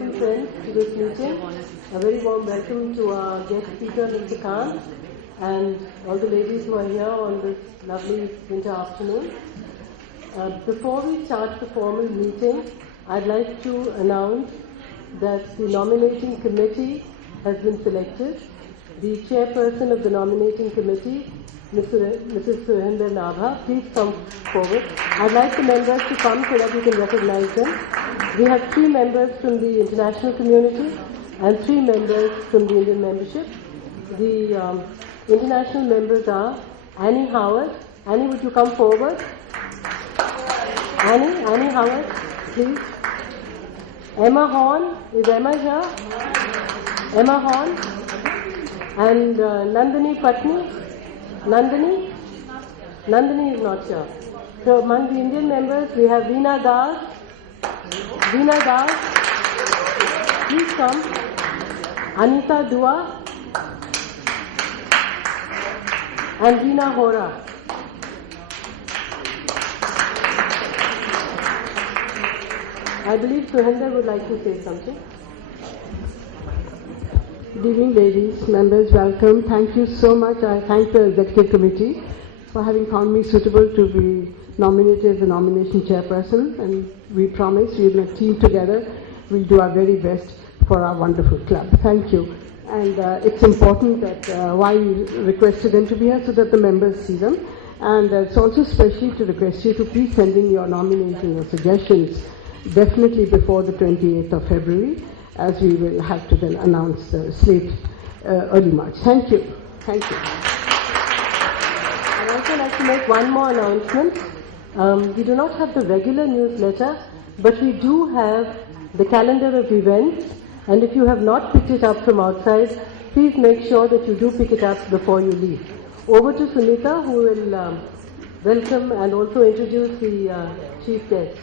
Friends to this meeting. A very warm welcome to our guest speaker, Mr. Kant, and all the ladies who are here on this lovely winter afternoon. Before we start the formal meeting, I'd like to announce that the nominating committee has been selected. The chairperson of the nominating committee, Mrs. Nabha, please come forward. I'd like the members to come so that we can recognize them. We have 3 members from the international community and 3 members from the Indian membership. The international members are Annie Howard. Annie, would you come forward? Annie Howard, please. Emma Horn, is Emma here? Emma Horn. And Nandini Patni. Nandini is not here. So among the Indian members, we have Veena Das. Please come. Anita Dua and Veena Hora. I believe Suhender would like to say something. Good evening, ladies, members, welcome. Thank you so much. I thank the Executive Committee for having found me suitable to be nominated as the nomination chairperson, and we promise we're in a team together. We'll do our very best for our wonderful club. Thank you. And it's important that why we requested them to be here so that the members see them. And it's also especially to request you to please send in your nominations or suggestions definitely before the 28th of February, as we will have to then announce the slate early March. Thank you. Thank you. I'd also like to make one more announcement. We do not have the regular newsletter, but we do have the calendar of events, and if you have not picked it up from outside, please make sure that you do pick it up before you leave. Over to Sunita, who will welcome and also introduce the chief guest.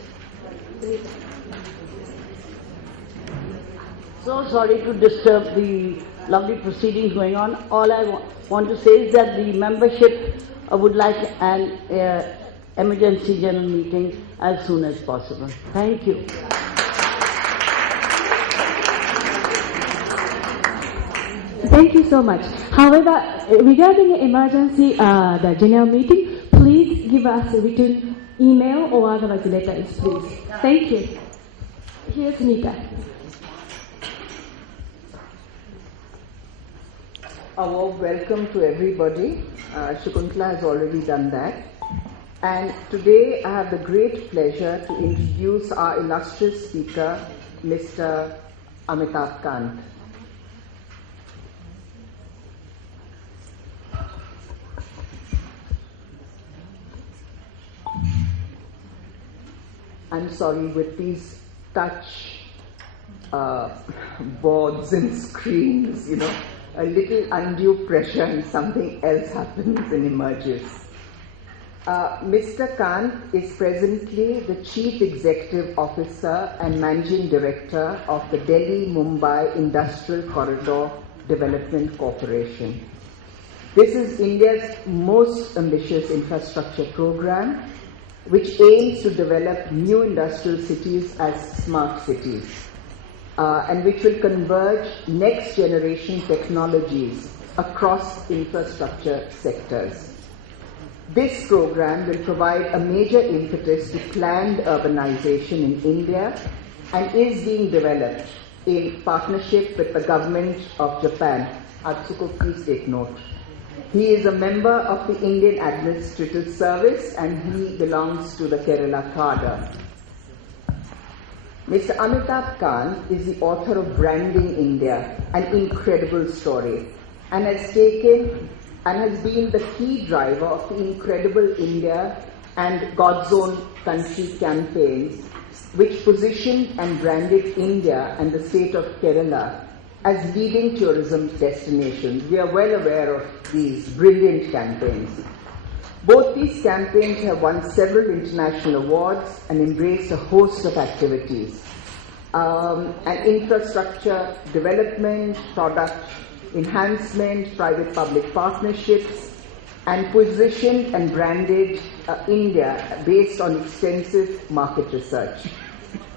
So sorry to disturb the lovely proceedings going on. All I want to say is that the membership would like an emergency general meeting as soon as possible. Thank you. Thank you so much. However, regarding emergency the general meeting, please give us a written email or otherwise letters, please. Thank you. Here's Nita. A warm welcome to everybody. Shakuntala has already done that. And today I have the great pleasure to introduce our illustrious speaker, Mr. Amitabh Kant. I'm sorry, with these touch boards and screens, a little undue pressure and something else happens and emerges. Mr. Kant is presently the Chief Executive Officer and Managing Director of the Delhi-Mumbai Industrial Corridor Development Corporation. This is India's most ambitious infrastructure program, which aims to develop new industrial cities as smart cities, and which will converge next generation technologies across infrastructure sectors. This program will provide a major impetus to planned urbanization in India and is being developed in partnership with the government of Japan. Atsuko, please take note. He is a member of the Indian Administrative Service and he belongs to the Kerala cadre. Mr. Amitabh Kant is the author of Branding India, an incredible story, and has been the key driver of the Incredible India and God's Own Country campaigns, which positioned and branded India and the state of Kerala as leading tourism destinations. We are well aware of these brilliant campaigns. Both these campaigns have won several international awards and embraced a host of activities, and infrastructure development, product enhancement, private-public partnerships, and positioned and branded India based on extensive market research.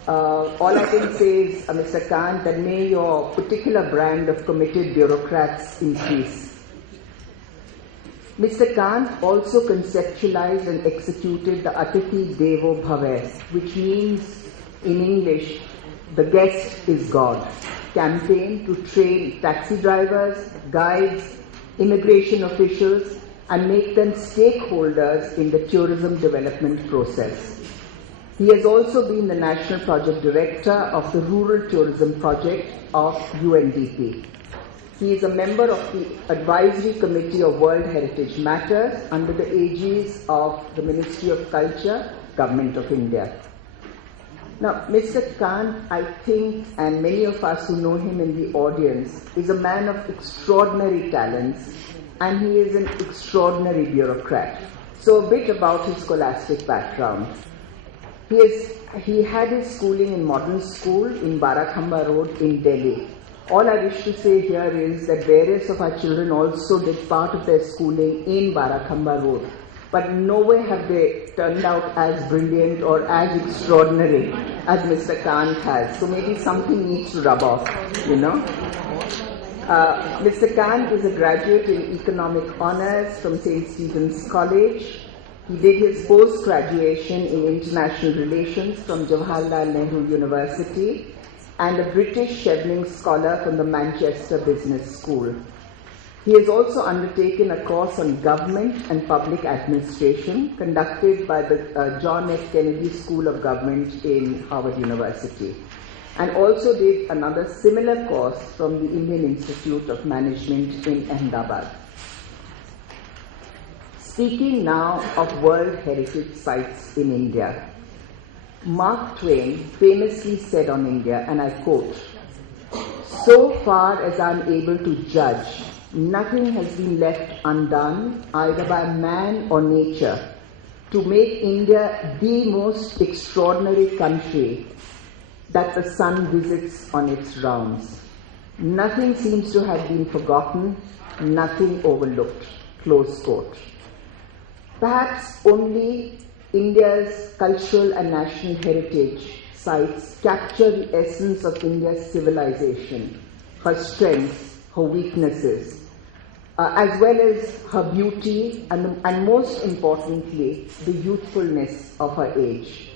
All I can say is, Mr. Kant, that may your particular brand of committed bureaucrats increase. Mr. Kant also conceptualized and executed the Atithi Devo Bhave, which means in English, the guest is God, campaign to train taxi drivers, guides, immigration officials, and make them stakeholders in the tourism development process. He has also been the National Project Director of the Rural Tourism Project of UNDP. He is a member of the Advisory Committee of World Heritage Matters under the aegis of the Ministry of Culture, Government of India. Now, Mr. Kant, I think, and many of us who know him in the audience, is a man of extraordinary talents, and he is an extraordinary bureaucrat. So a bit about his scholastic background. He had his schooling in modern school in Barakhamba Road in Delhi. All I wish to say here is that various of our children also did part of their schooling in Barakhamba Road. But nowhere have they turned out as brilliant or as extraordinary as Mr. Kant has. So maybe something needs to rub off, you know. Mr. Kant is a graduate in Economic Honours from St. Stephen's College. He did his post-graduation in International Relations from Jawaharlal Nehru University and a British Chevening Scholar from the Manchester Business School. He has also undertaken a course on government and public administration conducted by the John F. Kennedy School of Government in Harvard University, and also did another similar course from the Indian Institute of Management in Ahmedabad. Speaking now of World Heritage Sites in India, Mark Twain famously said on India, and I quote, "So far as I am able to judge, nothing has been left undone either by man or nature to make India the most extraordinary country that the sun visits on its rounds. Nothing seems to have been forgotten, nothing overlooked." Close quote. Perhaps only India's cultural and national heritage sites capture the essence of India's civilization, her strengths, her weaknesses, as well as her beauty and most importantly, the youthfulness of her age.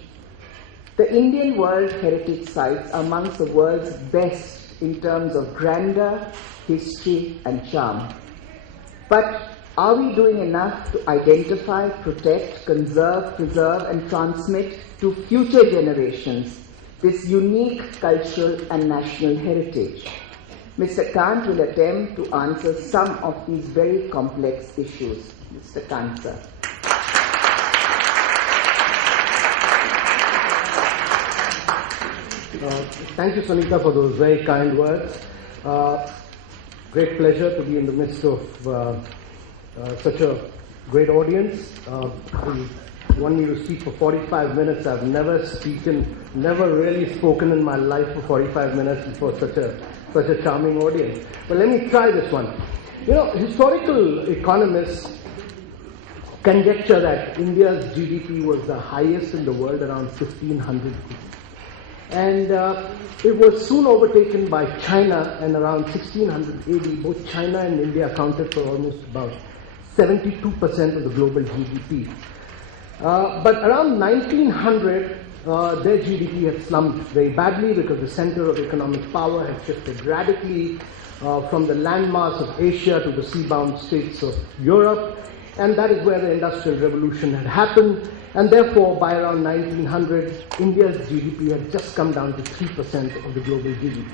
The Indian World Heritage Sites are amongst the world's best in terms of grandeur, history and charm. But are we doing enough to identify, protect, conserve, preserve and transmit to future generations this unique cultural and national heritage? Mr. Kant will attempt to answer some of these very complex issues. Mr. Kant, sir. Thank you, Sunita, for those very kind words. Great pleasure to be in the midst of such a great audience. You want me to speak for 45 minutes. I've never really spoken in my life for 45 minutes before such a charming audience. But let me try this one. You know, historical economists conjecture that India's GDP was the highest in the world around 1500. And it was soon overtaken by China, and around 1600 AD, both China and India accounted for almost about 72% of the global GDP. But around 1900, their GDP had slumped very badly because the center of economic power had shifted radically from the landmass of Asia to the seabound states of Europe, and that is where the Industrial Revolution had happened, and therefore by around 1900, India's GDP had just come down to 3% of the global GDP.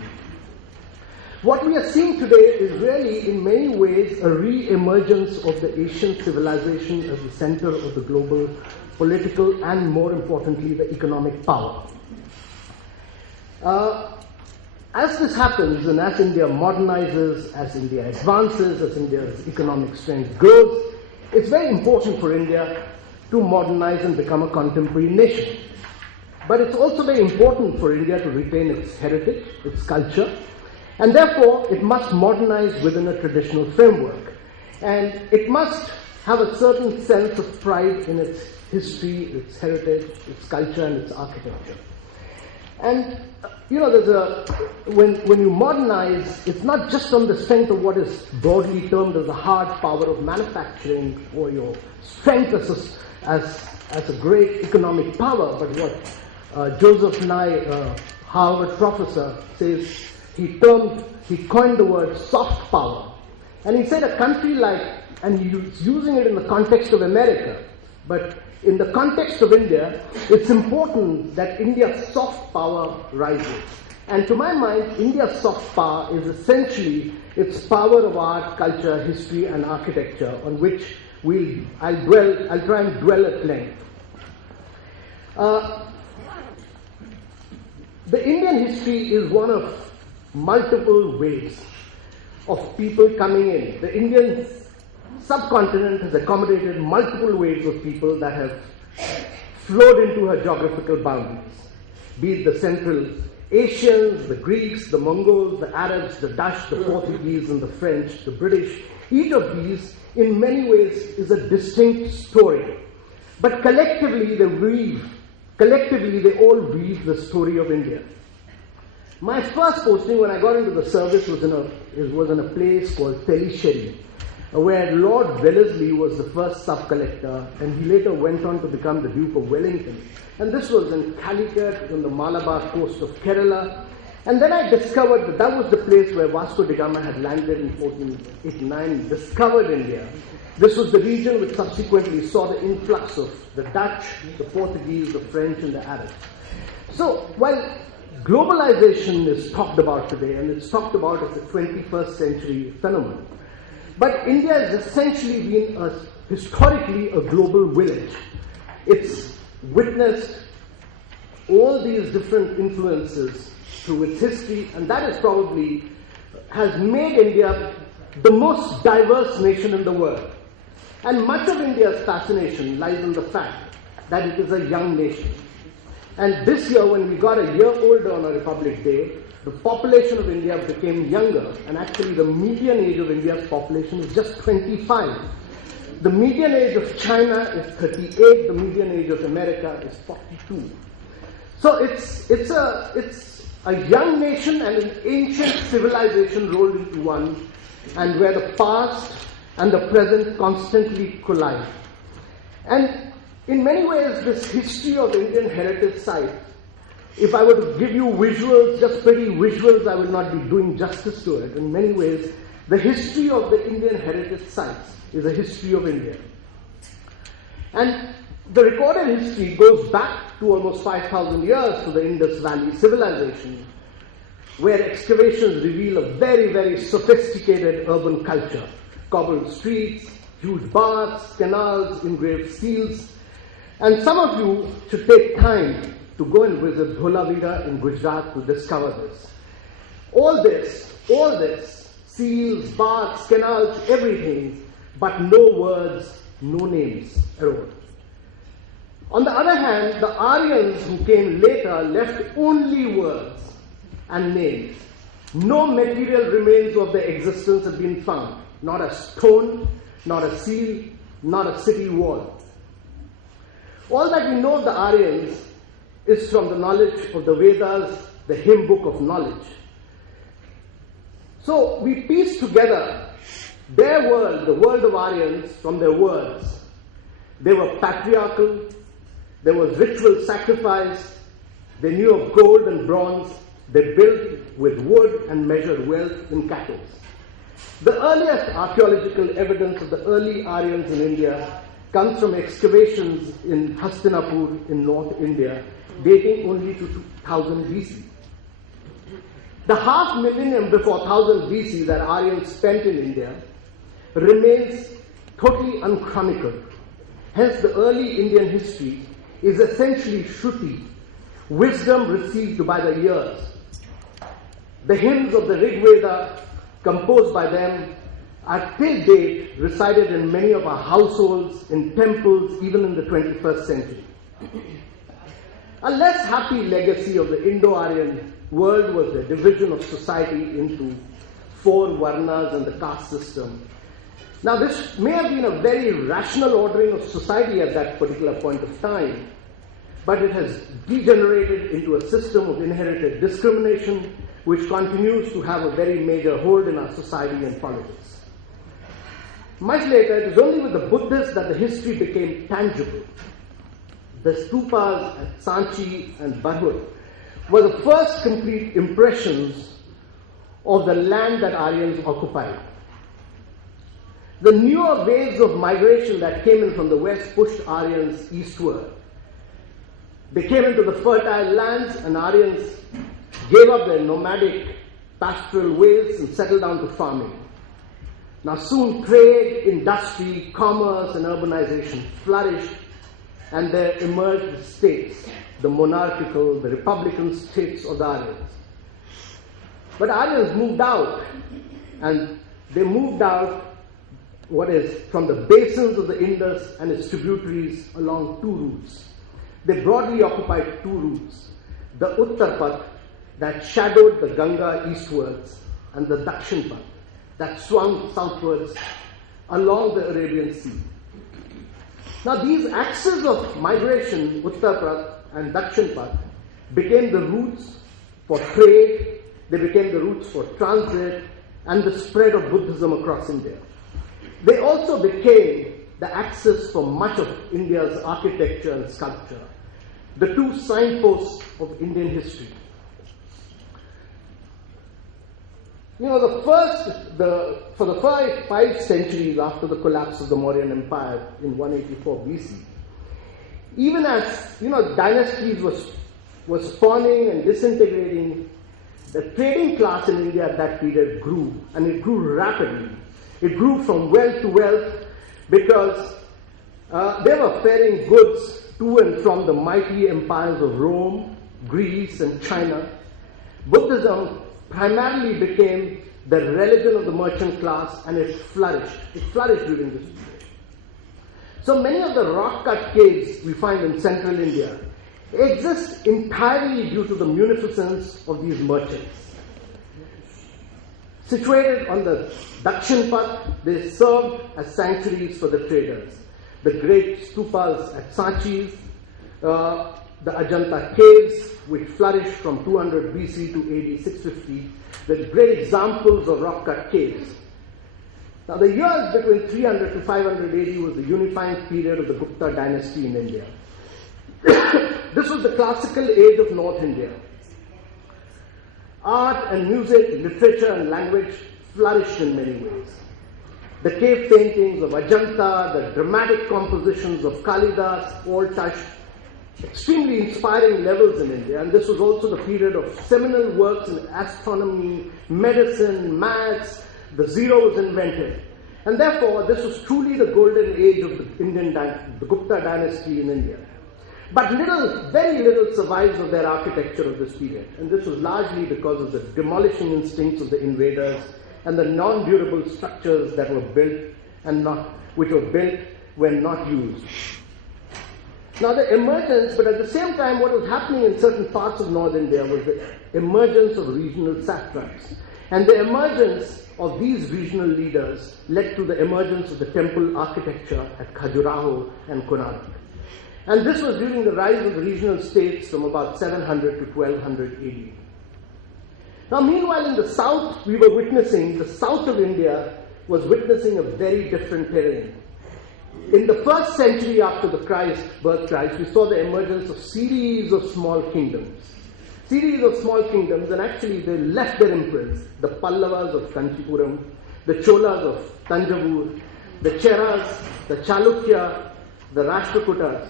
What we are seeing today is really, in many ways, a re-emergence of the Asian civilization as the center of the global political and, more importantly, the economic power. As this happens, and as India modernizes, as India advances, as India's economic strength grows, it's very important for India to modernize and become a contemporary nation. But it's also very important for India to retain its heritage, its culture, and therefore it must modernize within a traditional framework. And it must have a certain sense of pride in its history, its heritage, its culture, and its architecture. And when you modernize, it's not just on the strength of what is broadly termed as the hard power of manufacturing or your strength as a great economic power, but what Joseph Nye, Harvard professor, says he coined the word soft power. And he said a country like, and he's using it in the context of America, but in the context of India, it's important that India's soft power rises. And to my mind, India's soft power is essentially its power of art, culture, history, and architecture, on which I'll try and dwell at length. The Indian history is one of multiple waves of people coming in. The Indian subcontinent has accommodated multiple waves of people that have flowed into her geographical boundaries, be it the Central Asians, the Greeks, the Mongols, the Arabs, the Dutch, the Portuguese, and the French, the British. Each of these, in many ways, is a distinct story. But collectively, they all weave the story of India. My first posting when I got into the service was in a place called Telisheri, where Lord Wellesley was the first sub-collector, and he later went on to become the Duke of Wellington. And this was in Calicut, on the Malabar coast of Kerala. And then I discovered that was the place where Vasco da Gama had landed in 1489, discovered India. This was the region which subsequently saw the influx of the Dutch, the Portuguese, the French, and the Arabs. So while globalization is talked about today, and it's talked about as a 21st century phenomenon, but India has essentially been historically a global village. It's witnessed all these different influences through its history, and that is probably has made India the most diverse nation in the world. And much of India's fascination lies in the fact that it is a young nation. And this year, when we got a year older on our Republic Day, the population of India became younger, and actually the median age of India's population is just 25. The median age of China is 38, the median age of America is 42. So it's a young nation and an ancient civilization rolled into one, and where the past and the present constantly collide. And in many ways, this history of Indian heritage sites, if I were to give you visuals, just pretty visuals, I will not be doing justice to it. In many ways, the history of the Indian heritage sites is a history of India. And the recorded history goes back to almost 5,000 years to the Indus Valley civilization, where excavations reveal a very, very sophisticated urban culture. Cobbled streets, huge baths, canals, engraved seals. And some of you should take time to go and visit Dholavira in Gujarat to discover this. All this, seals, baths, canals, everything, but no words, no names at all. On the other hand, the Aryans who came later left only words and names. No material remains of their existence have been found. Not a stone, not a seal, not a city wall. All that we know of the Aryans is from the knowledge of the Vedas, the hymn book of knowledge. So we piece together their world, the world of Aryans, from their words. They were patriarchal, there was ritual sacrifice, they knew of gold and bronze, they built with wood and measured wealth in cattle. The earliest archaeological evidence of the early Aryans in India comes from excavations in Hastinapur in North India, dating only to 2000 BC. The half millennium before 1000 BC that Aryans spent in India remains totally unchronicled. Hence, the early Indian history is essentially Shruti, wisdom received by the years. The hymns of the Rig Veda, composed by them, are till date recited in many of our households, in temples, even in the 21st century. A less happy legacy of the Indo-Aryan world was the division of society into 4 varnas and the caste system. Now, this may have been a very rational ordering of society at that particular point of time, but it has degenerated into a system of inherited discrimination which continues to have a very major hold in our society and politics. Much later, it is only with the Buddhists that the history became tangible. The stupas at Sanchi and Barhut were the first complete impressions of the land that Aryans occupied. The newer waves of migration that came in from the west pushed Aryans eastward. They came into the fertile lands, and Aryans gave up their nomadic pastoral ways and settled down to farming. Now soon trade, industry, commerce and urbanization flourished, and there emerged the states, the monarchical, the republican states of the Aryans. But Aryans moved out, and they moved out from the basins of the Indus and its tributaries along two routes. They broadly occupied two routes, the Uttar Path that shadowed the Ganga eastwards, and the Dakshin Path that swung southwards along the Arabian Sea. Now these axes of migration, Uttar Path and Dakshin Path, became the routes for trade, they became the routes for transit and the spread of Buddhism across India. They also became the axis for much of India's architecture and sculpture, the two signposts of Indian history. For the first 5 centuries after the collapse of the Mauryan Empire in 184 BC, even as dynasties was spawning and disintegrating, the trading class in India at that period grew, and it grew rapidly. It grew from wealth to wealth because they were ferrying goods to and from the mighty empires of Rome, Greece, and China. Buddhism primarily became the religion of the merchant class, and it flourished. It flourished during this period. So many of the rock-cut caves we find in central India exist entirely due to the munificence of these merchants. Situated on the Dakshin Path, they served as sanctuaries for the traders. The great stupas at Sanchi, the Ajanta caves, which flourished from 200 BC to AD 650, the great examples of rock-cut caves. Now the years between 300 to 500 AD was the unifying period of the Gupta dynasty in India. This was the classical age of North India. Art and music, literature and language flourished in many ways. The cave paintings of Ajanta, the dramatic compositions of Kalidas all touched extremely inspiring levels in India, and this was also the period of seminal works in astronomy, medicine, maths. The zero was invented. And therefore, this was truly the golden age of the Gupta dynasty in India. But very little survives of their architecture of this period, and this was largely because of the demolishing instincts of the invaders and the non-durable structures that were built which were built when not used. Now the emergence, but at the same time what was happening in certain parts of North India was the emergence of regional satraps. And the emergence of these regional leaders led to the emergence of the temple architecture at Khajuraho and Konark. And this was during the rise of the regional states from about 700 to 1200 AD. Now meanwhile in the south, the south of India was witnessing a very different terrain. In the first century after the birth Christ, we saw the emergence of series of small kingdoms. And actually they left their imprints. The Pallavas of Kanchipuram, the Cholas of Tanjavur, the Cheras, the Chalukya, the Rashtrakutas.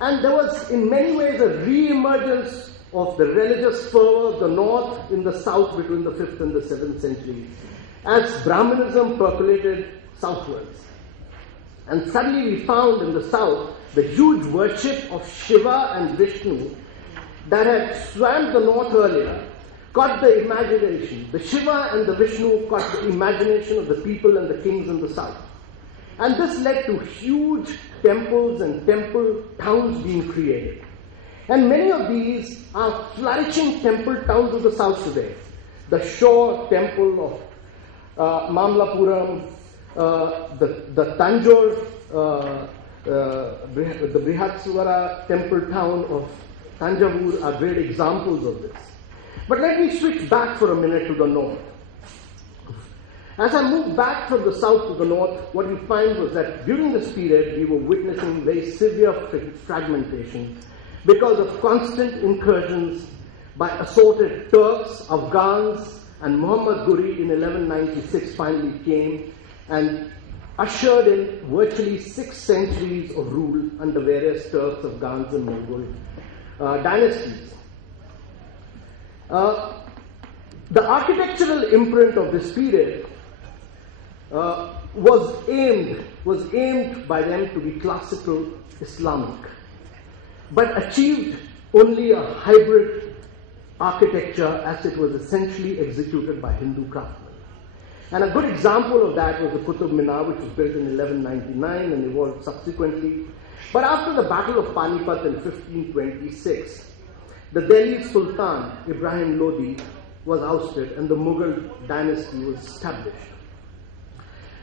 And there was in many ways a re-emergence of the religious fervor of the north in the south between the 5th and the 7th centuries, as Brahmanism percolated southwards. And suddenly we found in the south the huge worship of Shiva and Vishnu that had swamped the north earlier, caught the imagination. The Shiva and the Vishnu caught the imagination of the people and the kings in the south. And this led to huge temples and temple towns being created. And many of these are flourishing temple towns of the south today. The Shore temple of Mamlapuram, the Tanjore the Brihatswara temple town of Tanjavur are great examples of this. But let me switch back for a minute to the north. As I moved back from the south to the north, what we find was that during this period we were witnessing very severe fragmentation because of constant incursions by assorted Turks, Afghans, and Muhammad Ghuri in 1196 finally came and ushered in virtually 6 centuries of rule under various Turks, Afghans, and Mongol dynasties. The architectural imprint of this period was aimed by them to be classical Islamic, but achieved only a hybrid architecture as it was essentially executed by Hindu craftsmen. And a good example of that was the Qutub Minar, which was built in 1199 and evolved subsequently. But after the Battle of Panipat in 1526, the Delhi Sultan, Ibrahim Lodi, was ousted and the Mughal dynasty was established.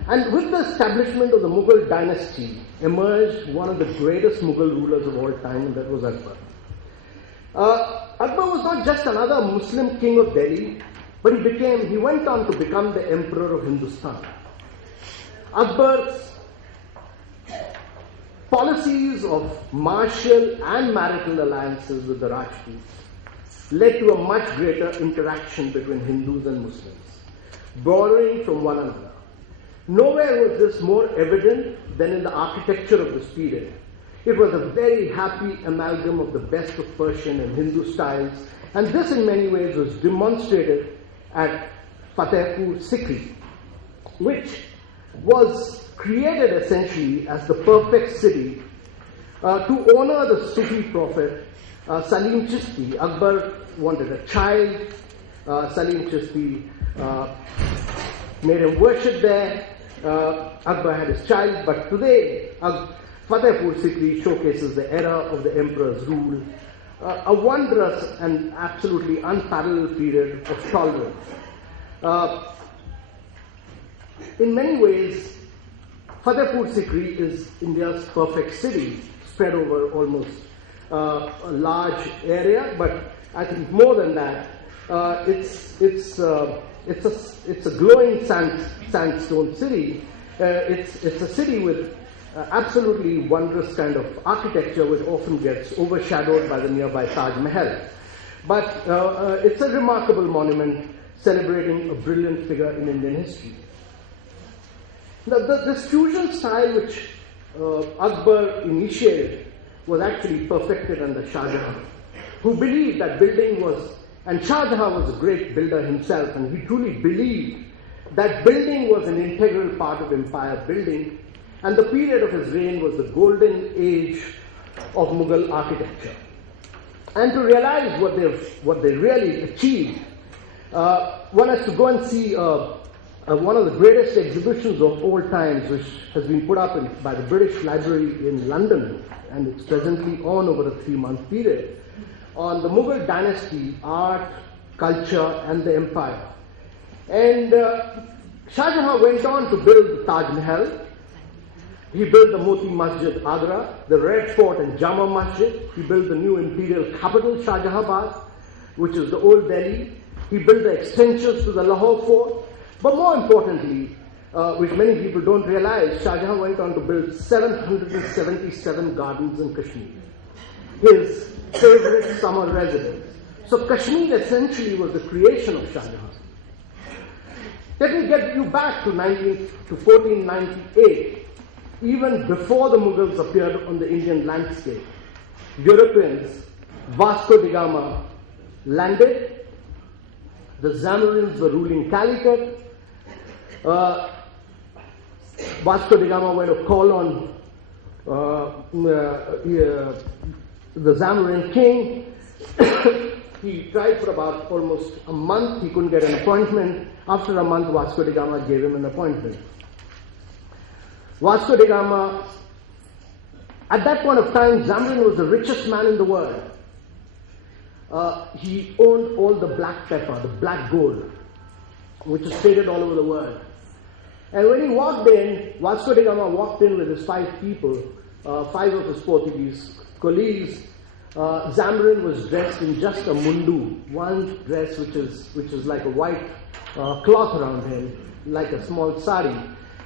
And with the establishment of the Mughal dynasty emerged one of the greatest Mughal rulers of all time, and that was Akbar. Akbar was not just another Muslim king of Delhi, but he went on to become the emperor of Hindustan. Akbar's policies of martial and marital alliances with the Rajputs led to a much greater interaction between Hindus and Muslims, borrowing from one another. Nowhere was this more evident than in the architecture of this period. It was a very happy amalgam of the best of Persian and Hindu styles, and this in many ways was demonstrated at Fatehpur Sikri, which was created essentially as the perfect city to honor the Sufi prophet Salim Chishti. Akbar wanted a child. Salim Chishti made him worship there. Akbar had his child, but today Fatehpur Sikri showcases the era of the emperor's rule, a wondrous and absolutely unparalleled period of tolerance. In many ways, Fatehpur Sikri is India's perfect city, spread over almost a large area, but I think more than that, it's a glowing sandstone city. It's a city with absolutely wondrous kind of architecture, which often gets overshadowed by the nearby Taj Mahal. But it's a remarkable monument celebrating a brilliant figure in Indian history. This fusion style which Akbar initiated was actually perfected under Shah Jahan, who believed that building was, and Shah Jahan was a great builder himself, and he truly believed that building was an integral part of empire building, and the period of his reign was the golden age of Mughal architecture. And to realize what they really achieved, one has to go and see one of the greatest exhibitions of all times, which has been put up by the British Library in London, and it's presently on over a 3-month period, on the Mughal dynasty, art, culture, and the empire. And Shah Jahan went on to build the Taj Mahal. He built the Moti Masjid, Agra, the Red Fort and Jama Masjid. He built the new imperial capital, Shah Jahanabad, which is the old Delhi. He built the extensions to the Lahore Fort. But more importantly, which many people don't realize, Shah Jahan went on to build 777 gardens in Kashmir, his favorite summer residence. So Kashmir essentially was the creation of Shah Jahan. Let me get you back to 1498. Even before the Mughals appeared on the Indian landscape, Europeans, Vasco da Gama, landed. The Zamorins were ruling Calicut. Vasco da Gama went to call on the Zamorin king. He tried for about almost a month. He couldn't get an appointment. After a month, Vasco da Gama gave him an appointment. Vasco da Gama, at that point of time, Zamorin was the richest man in the world. He owned all the black pepper, the black gold, which is traded all over the world. And when he walked in, Vasco da Gama walked in with his 5 people, 5 of his Portuguese colleagues, Zamarin was dressed in just a mundu, one dress which is like a white cloth around him, like a small sari.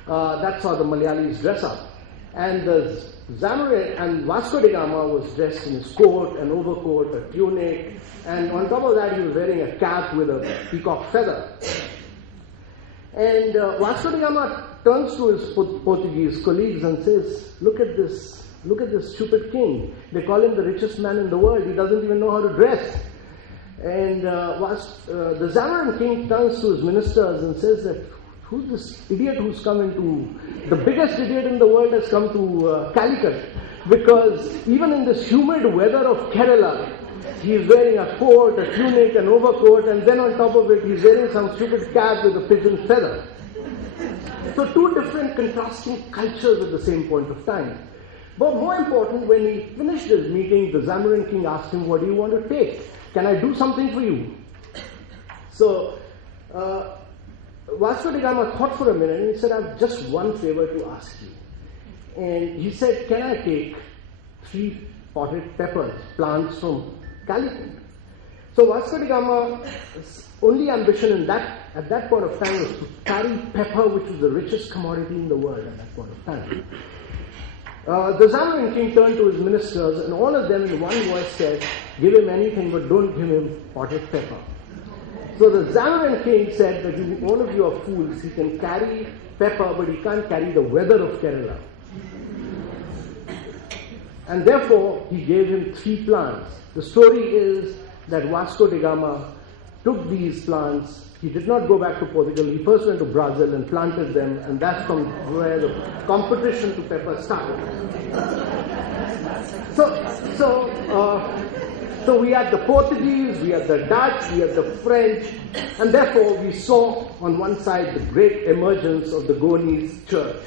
That's how the Malayalis dress up. And the Zamarin and Vasco da Gama was dressed in his coat, an overcoat, a tunic, and on top of that he was wearing a cap with a peacock feather. And Vasco da Gama turns to his Portuguese colleagues and says, look at this stupid king. They call him the richest man in the world. He doesn't even know how to dress. And the Zamarin king turns to his ministers and says that, who's this idiot who's come the biggest idiot in the world has come to Calicut, because even in this humid weather of Kerala, he is wearing a coat, a tunic, an overcoat, and then on top of it he's wearing some stupid cap with a pigeon feather. So two different contrasting cultures at the same point of time. But more important, when he finished his meeting, the Zamarin king asked him, what do you want to take? Can I do something for you? So Vasco da Gama thought for a minute and he said, I have just one favor to ask you. And he said, can I take 3 potted peppers, plants from Calicut? So Vasco da Gama's only ambition at that point of time was to carry pepper, which was the richest commodity in the world at that point of time. The Zamarin king turned to his ministers and all of them in one voice said, give him anything but don't give him potted pepper. So the Zamarin king said that all of you are fools. He can carry pepper, but he can't carry the weather of Kerala. And therefore, he gave him 3 plants. The story is that Vasco da Gama took these plants. He did not go back to Portugal. He first went to Brazil and planted them, and that's from where the competition to pepper started. So we had the Portuguese, we had the Dutch, we had the French, and therefore we saw on one side the great emergence of the Goanese church.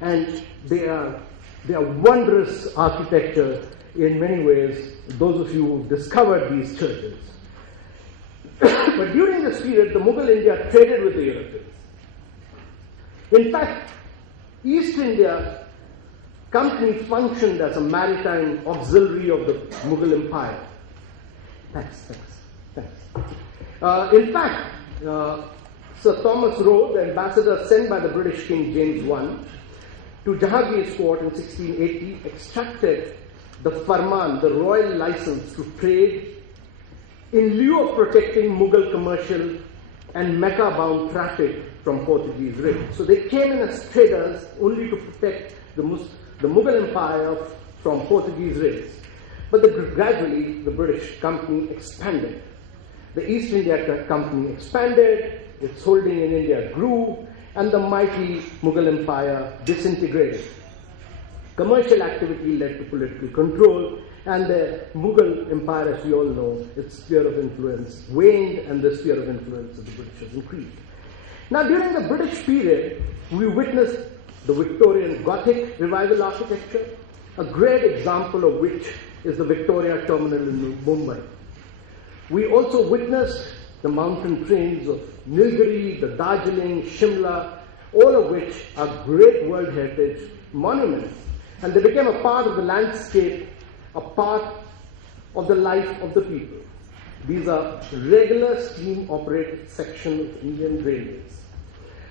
And they are wondrous architecture in many ways, those of you who discovered these churches. But during this period, the Mughal India traded with the Europeans. In fact, East India Company functioned as a maritime auxiliary of the Mughal Empire. Thanks. In fact, Sir Thomas Roe, the ambassador sent by the British King James I to Jahangir's court in 1680, extracted the Farman, the royal license to trade, in lieu of protecting Mughal commercial and Mecca-bound traffic from Portuguese raids. So they came in as traders only to protect the Mughal Empire from Portuguese raids. But gradually the British company expanded. The East India Company expanded, its holding in India grew, and the mighty Mughal Empire disintegrated. Commercial activity led to political control, and the Mughal Empire, as we all know, its sphere of influence waned and the sphere of influence of the British increased. Now, during the British period, we witnessed the Victorian Gothic revival architecture, a great example of which is the Victoria Terminal in Mumbai. We also witnessed the mountain trains of Nilgiri, the Darjeeling, Shimla, all of which are great World Heritage monuments. And they became a part of the landscape, a part of the life of the people. These are regular steam-operated sections of Indian railways.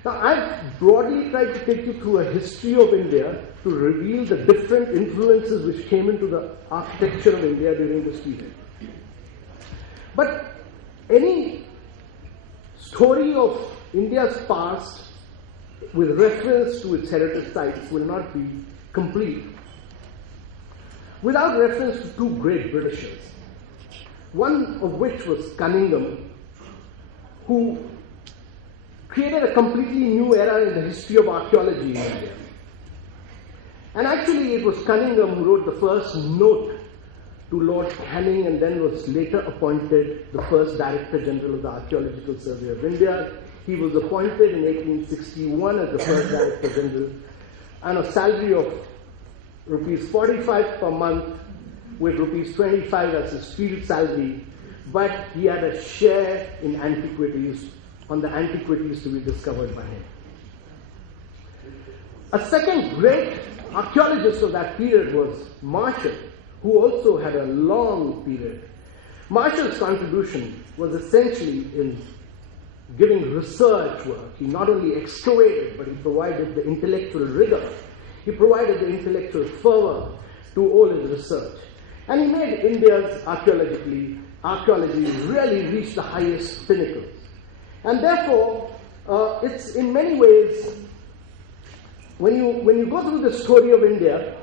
Now, I've broadly tried to take you through a history of India to reveal the different influences which came into the architecture of India during this period. But any story of India's past with reference to its heritage sites will not be complete without reference to 2 great Britishers, one of which was Cunningham, who created a completely new era in the history of archaeology in India. And actually it was Cunningham who wrote the first note to Lord Canning and then was later appointed the first Director General of the Archaeological Survey of India. He was appointed in 1861 as the first Director General on a salary of rupees 45 per month with rupees 25 as his field salary, but he had a share in antiquities, on the antiquities to be discovered by him. A second great archaeologist of that period was Marshall, who also had a long period. Marshall's contribution was essentially in giving research work. He not only excavated, but he provided the intellectual rigor. He provided the intellectual fervor to all his research. And he made India's archaeology really reach the highest pinnacles. And therefore, it's in many ways, when you go through the story of India,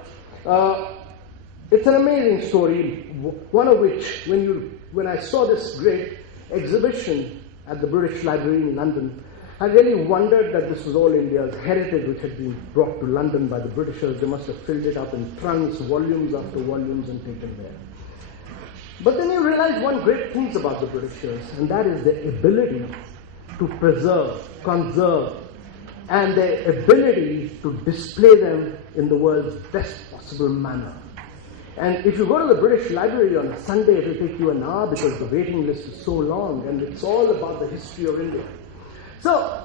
it's an amazing story, one of which, when I saw this great exhibition at the British Library in London, I really wondered that this was all India's heritage which had been brought to London by the Britishers. They must have filled it up in trunks, volumes after volumes, and taken there. But then you realize one great thing about the Britishers, and that is their ability to preserve, conserve, and their ability to display them in the world's best possible manner. And if you go to the British Library on a Sunday, it will take you an hour because the waiting list is so long, and it's all about the history of India. So,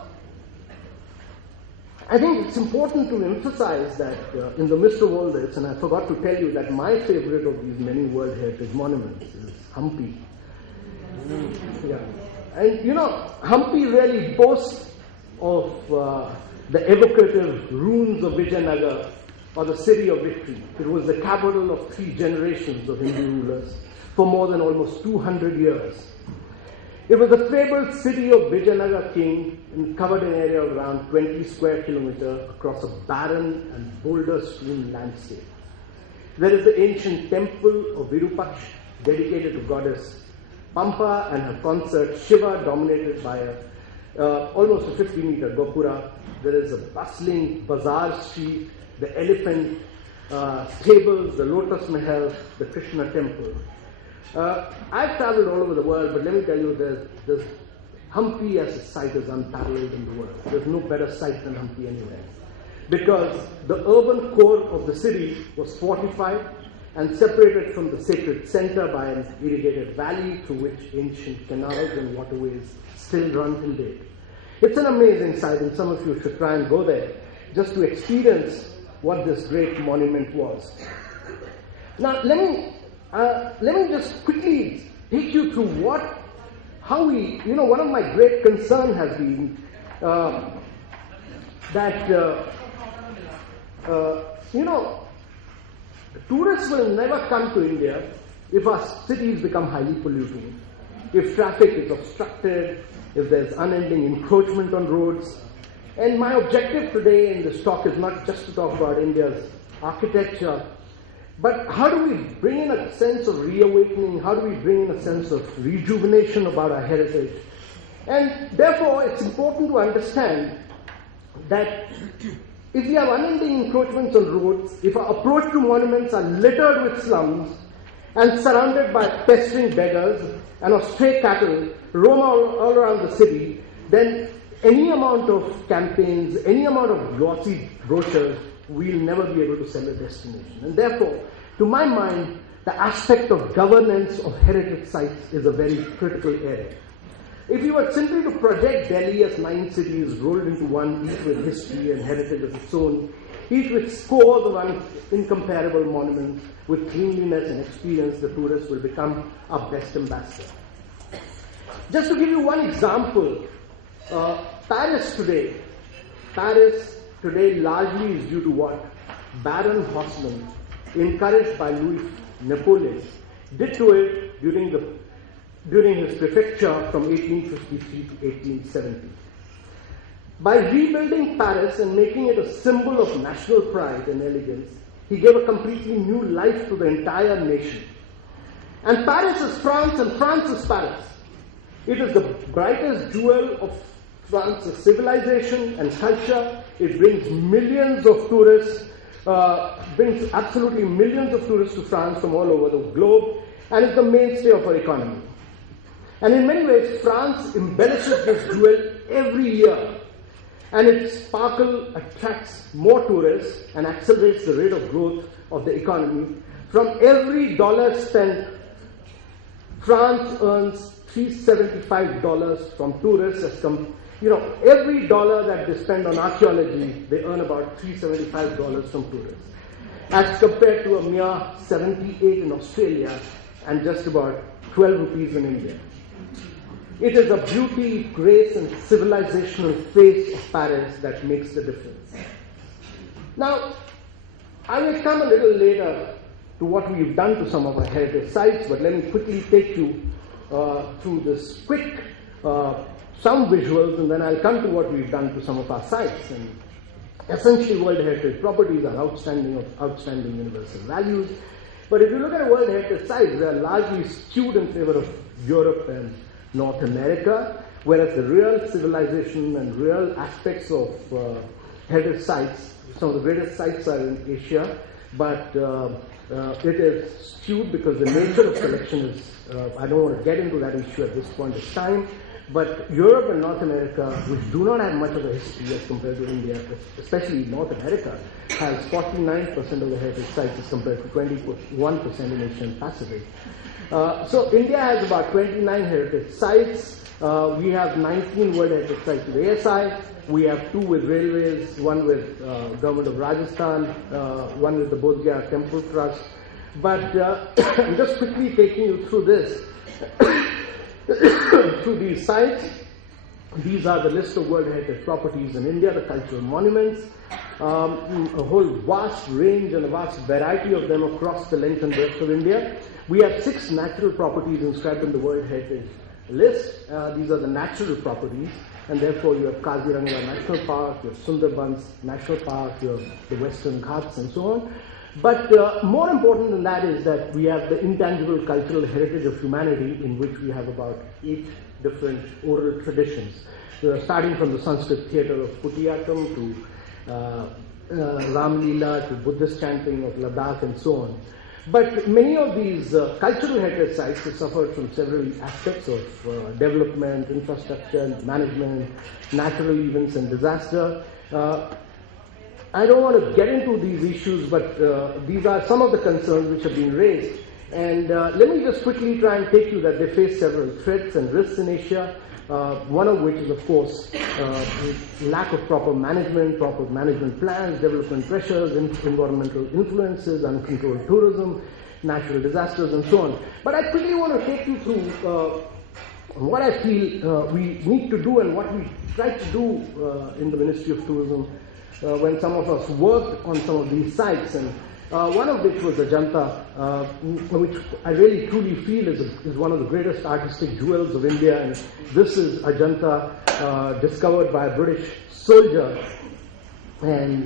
I think it's important to emphasize that in the midst of all this, and I forgot to tell you that my favorite of these many World Heritage Monuments is Hampi. Yeah. And Hampi really boasts of the evocative ruins of Vijayanagar, or the city of victory. It was the capital of 3 generations of Hindu rulers for more than almost 200 years. It was the fabled city of Vijayanagar king and covered an area of around 20 square kilometers across a barren and boulder-strewn landscape. There is the ancient temple of Virupaksh, dedicated to goddess Pampa and her consort Shiva, dominated by almost a 50-meter gopura. There is a bustling bazaar street, the elephant stables, the lotus mahal, the Krishna temple. I've traveled all over the world, but let me tell you, there's Hampi as a site is unparalleled in the world. There's no better site than Hampi anywhere. Because the urban core of the city was fortified and separated from the sacred center by an irrigated valley through which ancient canals and waterways still run till date. It's an amazing site, and some of you should try and go there just to experience what this great monument was. Now, let me just quickly take you through how we, one of my great concern has been that, tourists will never come to India if our cities become highly polluted, if traffic is obstructed, if there's unending encroachment on roads. And my objective today in this talk is not just to talk about India's architecture, but how do we bring in a sense of reawakening, how do we bring in a sense of rejuvenation about our heritage. And therefore, it's important to understand that if we have unending encroachments on roads, if our approach to monuments are littered with slums and surrounded by pestering beggars and of stray cattle roam all around the city, then any amount of campaigns, any amount of glossy brochures, we'll never be able to sell a destination. And therefore, to my mind, the aspect of governance of heritage sites is a very critical area. If you were simply to project Delhi as 9 cities rolled into one, each with history and heritage of its own, each with scores of incomparable monuments, with cleanliness and experience, the tourist will become our best ambassador. Just to give you one example, Paris today largely is due to what Baron Haussmann, encouraged by Louis Napoleon, did to it during his prefecture from 1853 to 1870. By rebuilding Paris and making it a symbol of national pride and elegance, he gave a completely new life to the entire nation. And Paris is France, and France is Paris. It is the brightest jewel of France's civilization and culture. It brings millions of tourists, brings absolutely millions of tourists to France from all over the globe, and is the mainstay of our economy. And in many ways, France embellishes this jewel every year, and its sparkle attracts more tourists and accelerates the rate of growth of the economy. From every dollar spent, France earns $375 from tourists every dollar that they spend on archaeology, they earn about $375 from tourists, as compared to a mere 78 in Australia and just about 12 rupees in India. It is a beauty, grace, and civilizational face of Paris that makes the difference. Now, I will come a little later to what we've done to some of our heritage sites, but let me quickly take you through this quick, some visuals, and then I'll come to what we've done to some of our sites. And essentially, World Heritage properties are outstanding universal values. But if you look at a World Heritage sites, they are largely skewed in favor of Europe and North America, whereas the real civilization and real aspects of heritage sites, some of the greatest sites are in Asia, but it is skewed because the nature of collection is, I don't want to get into that issue at this point of time, but Europe and North America, which do not have much of a history as compared to India, especially North America, has 49% of the heritage sites as compared to 21% in Asia and Pacific. So India has about 29 heritage sites. We have 19 World Heritage Sites with ASI. We have 2 with railways, 1 with Government of Rajasthan, 1 with the Bodh Gaya Temple Trust. But I'm just quickly taking you through this, through these sites. These are the list of World Heritage properties in India, the cultural monuments, a whole vast range and a vast variety of them across the length and breadth of India. We have 6 natural properties inscribed in the World Heritage list. These are the natural properties, and therefore you have Kaziranga National Park, you have Sundarbans National Park, you have the Western Ghats and so on. But more important than that is that we have the intangible cultural heritage of humanity, in which we have about 8 different oral traditions, starting from the Sanskrit theatre of Kutiyattam to Ram Leela to Buddhist chanting of Ladakh and so on. But many of these cultural heritage sites have suffered from several aspects of development, infrastructure, management, natural events and disaster. I don't want to get into these issues, but these are some of the concerns which have been raised. And let me just quickly try and take you that they face several threats and risks in Asia, one of which is, of course, lack of proper management plans, development pressures, environmental influences, uncontrolled tourism, natural disasters, and so on. But I quickly want to take you through what I feel we need to do and what we tried to do in the Ministry of Tourism when some of us worked on some of these sites. And one of which was Ajanta, which I really truly feel is one of the greatest artistic jewels of India. And this is Ajanta, discovered by a British soldier. And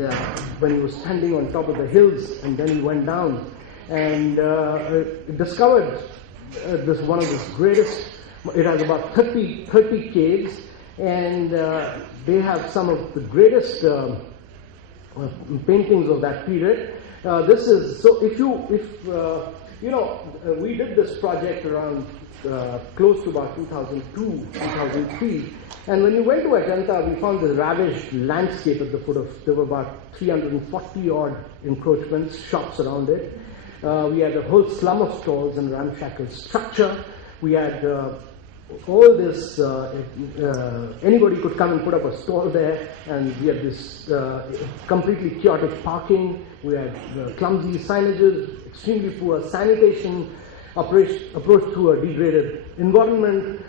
when he was standing on top of the hills, and then he went down and discovered this one of the greatest. It has about 30 caves, and they have some of the greatest paintings of that period. This is so. We did this project around close to about 2002, 2003, and when we went to Ajanta, we found the ravaged landscape at the foot of. There were about 340 odd encroachments, shops around it. We had a whole slum of stalls and ramshackle structure. We had all this. Anybody could come and put up a stall there, and we had this completely chaotic parking. We had clumsy signages, extremely poor sanitation, approach through a degraded environment,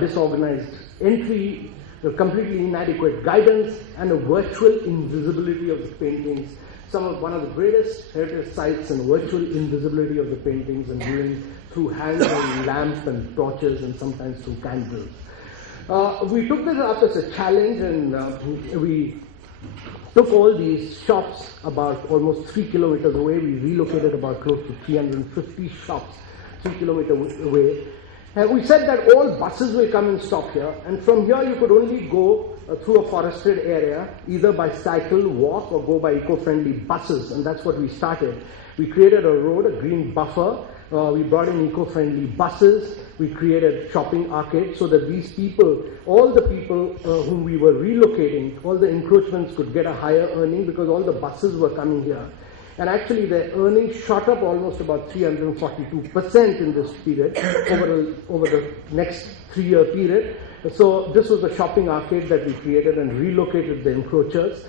disorganized entry, completely inadequate guidance, and a virtual invisibility of the paintings. One of the greatest heritage sites and virtual invisibility of the paintings, and viewing through handheld lamps and torches and sometimes through candles. We took this up as a challenge, and we took all these shops about almost 3 kilometers away. We relocated about close to 350 shops 3 kilometers away. And we said that all buses will come and stop here, and from here you could only go through a forested area, either by cycle, walk, or go by eco-friendly buses, and that's what we started. We created a road, a green buffer. We brought in eco-friendly buses. We created shopping arcades so that these people, all the people whom we were relocating, all the encroachments could get a higher earning because all the buses were coming here. And actually their earnings shot up almost about 342% in this period over the next 3-year period. So this was the shopping arcade that we created and relocated the encroachers.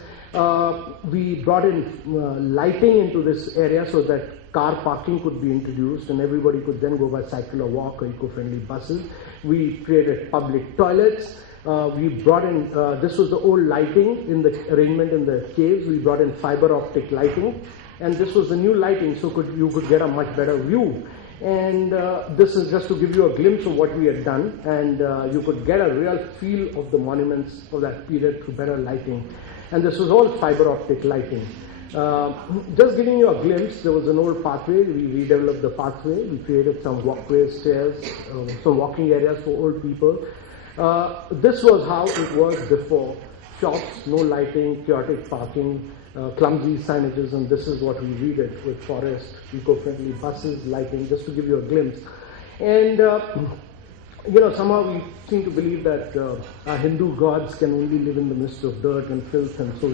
We brought in lighting into this area so that car parking could be introduced and everybody could then go by cycle or walk or eco-friendly buses. We created public toilets. We brought in, this was the old lighting in the arrangement in the caves. We brought in fiber optic lighting, and this was the new lighting, so you could get a much better view. And this is just to give you a glimpse of what we had done, and you could get a real feel of the monuments of that period through better lighting. And this was all fiber optic lighting. Just giving you a glimpse, there was an old pathway. We redeveloped the pathway. We created some walkways, stairs, some walking areas for old people. This was how it was before. Shops, no lighting, chaotic parking, clumsy signages, and this is what we redid with forest, eco-friendly buses, lighting, just to give you a glimpse. And somehow we seem to believe that our Hindu gods can only live in the midst of dirt and filth, and so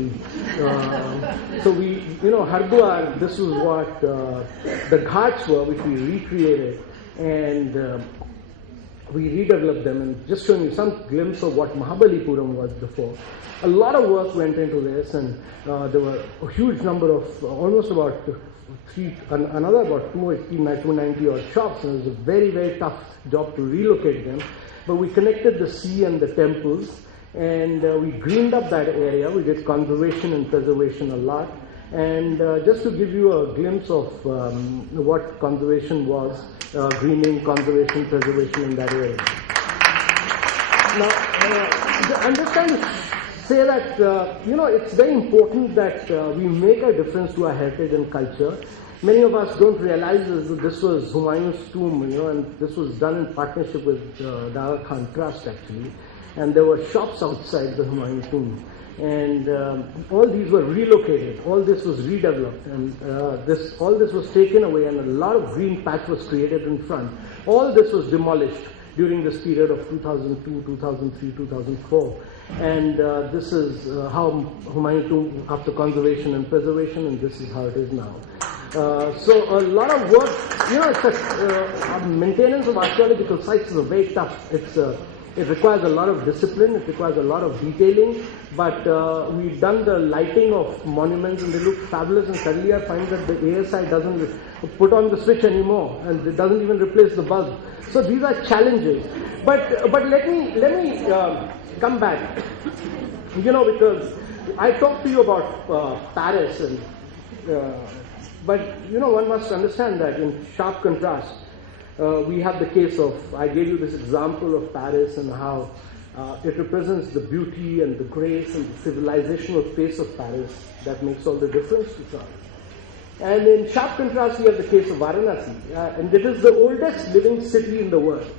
we, Hardwar, this was what the ghats were, which we recreated, and we redeveloped them, and just showing you some glimpse of what Mahabalipuram was before. A lot of work went into this, and there were a huge number of, almost about another about 290 odd shops, and it was a very, very tough job to relocate them. But we connected the sea and the temples, and we greened up that area. We did conservation and preservation a lot. And just to give you a glimpse of what conservation was, greening, conservation, preservation in that area. Now, I'm just trying to say that, it's very important that we make a difference to our heritage and culture. Many of us don't realize that this was Humayun's tomb, and this was done in partnership with the Aga Khan Trust, actually. And there were shops outside the Humayun tomb. And all these were relocated, all this was redeveloped, and all this was taken away, and a lot of green patch was created in front. All this was demolished during this period of 2002, 2003, 2004. And this is how Humayun tomb, after conservation and preservation, and this is how it is now. So a lot of work, maintenance of archaeological sites is very tough. It requires a lot of discipline, it requires a lot of detailing, but we've done the lighting of monuments and they look fabulous, and suddenly I find that the ASI doesn't put on the switch anymore, and it doesn't even replace the bulb. So these are challenges. But let me come back, because I talked to you about Paris, and but one must understand that in sharp contrast, we have the case of, I gave you this example of Paris and how it represents the beauty and the grace and the civilizational face of Paris that makes all the difference to us. And in sharp contrast, we have the case of Varanasi, and it is the oldest living city in the world.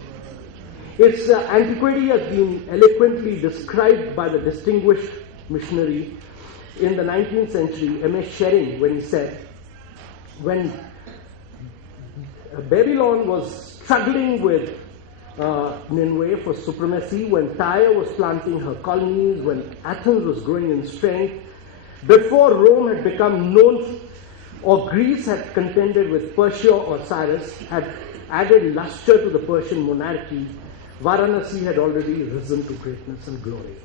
Its antiquity has been eloquently described by the distinguished missionary in the 19th century, M.A. Shri, when he said, when Babylon was struggling with Nineveh for supremacy, when Tyre was planting her colonies, when Athens was growing in strength, before Rome had become known, or Greece had contended with Persia or Cyrus, had added luster to the Persian monarchy, Varanasi had already risen to greatness and glory.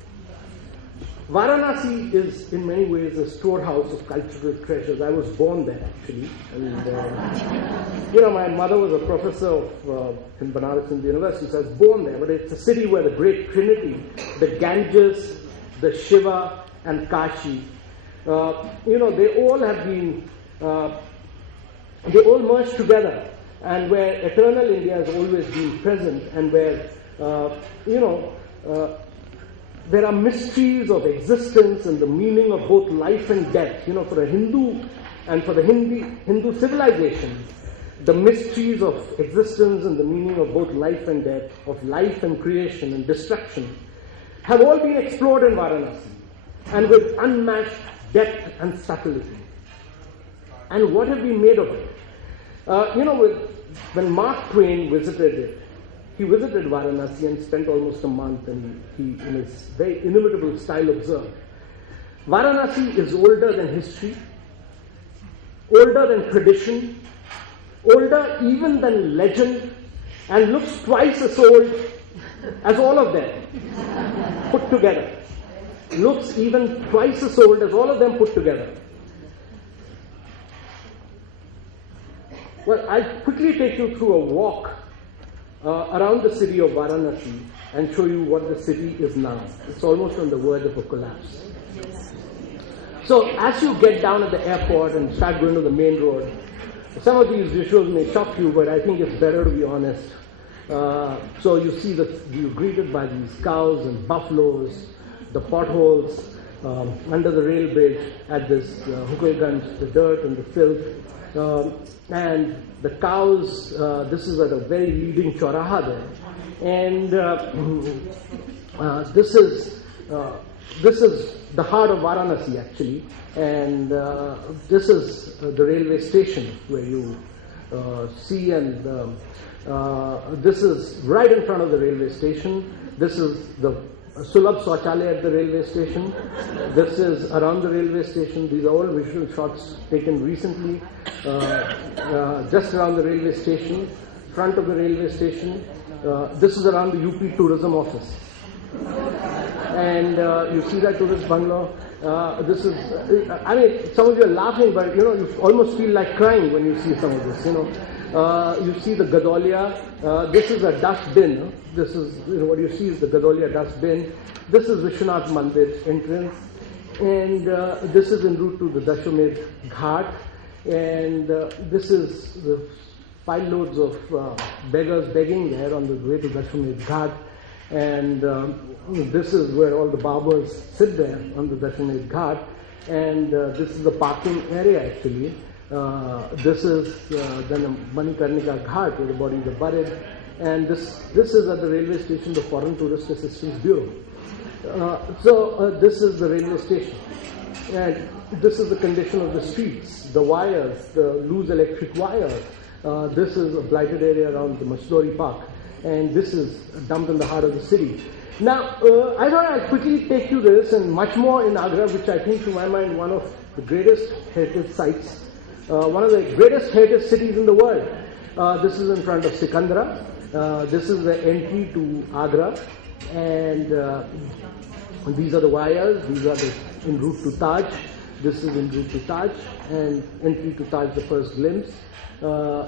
Varanasi is in many ways a storehouse of cultural treasures. I was born there actually, and my mother was a professor in Banaras Hindu University, so I was born there. But it's a city where the great Trinity, the Ganges, the Shiva, and Kashi, they all have been, they all merged together, and where eternal India has always been present, and where there are mysteries of existence and the meaning of both life and death. For a Hindu and for the Hindu civilization, the mysteries of existence and the meaning of both life and death, of life and creation and destruction, have all been explored in Varanasi, and with unmatched depth and subtlety. And what have we made of it? When Mark Twain visited it, he visited Varanasi and spent almost a month, and he in his very inimitable style, observed, Varanasi is older than history, older than tradition, older even than legend, and looks twice as old as all of them. put together. Looks even twice as old as all of them put together. Well, I'll quickly take you through a walk around the city of Varanasi and show you what the city is now. It's almost on the verge of a collapse. So as you get down at the airport and start going to the main road, some of these visuals may shock you, but I think it's better to be honest. So you see that you're greeted by these cows and buffaloes, the potholes under the rail bridge at this Hukelganj, the dirt and the filth. And the cows, this is at a very leading choraha there. And this is the heart of Varanasi actually. And this is the railway station where you see, and this is right in front of the railway station. This is the Sulabh Swachalaya at the railway station. This is around the railway station. These are all visual shots taken recently, just around the railway station, front of the railway station. This is around the UP Tourism Office. And you see that tourist bungalow. This is, I mean, some of you are laughing, but you almost feel like crying when you see some of this, you see the Gadolia. This is a dustbin. This is, what you see is the Gadolia dustbin. This is Vishwanath Mandir entrance. And this is en route to the Dashwamedh Ghat. And this is the 5 loads of beggars begging there on the way to Dashwamedh Ghat. And this is where all the barbers sit there on the Dashwamedh Ghat. And this is the parking area actually. This is then a Manikarnika Ghat where the bodies are buried. And this is at the railway station, the Foreign Tourist Assistance Bureau. So this is the railway station. And this is the condition of the streets, the wires, the loose electric wires. This is a blighted area around the Masdori Park. And this is dumped in the heart of the city. Now, I thought I'd quickly take you this and much more in Agra, which I think to my mind one of the greatest heritage sites, one of the greatest heritage cities in the world. This is in front of Sikandra. This is the entry to Agra. And these are the wires. These are en route to Taj. This is en route to Taj. And entry to Taj, the first glimpse.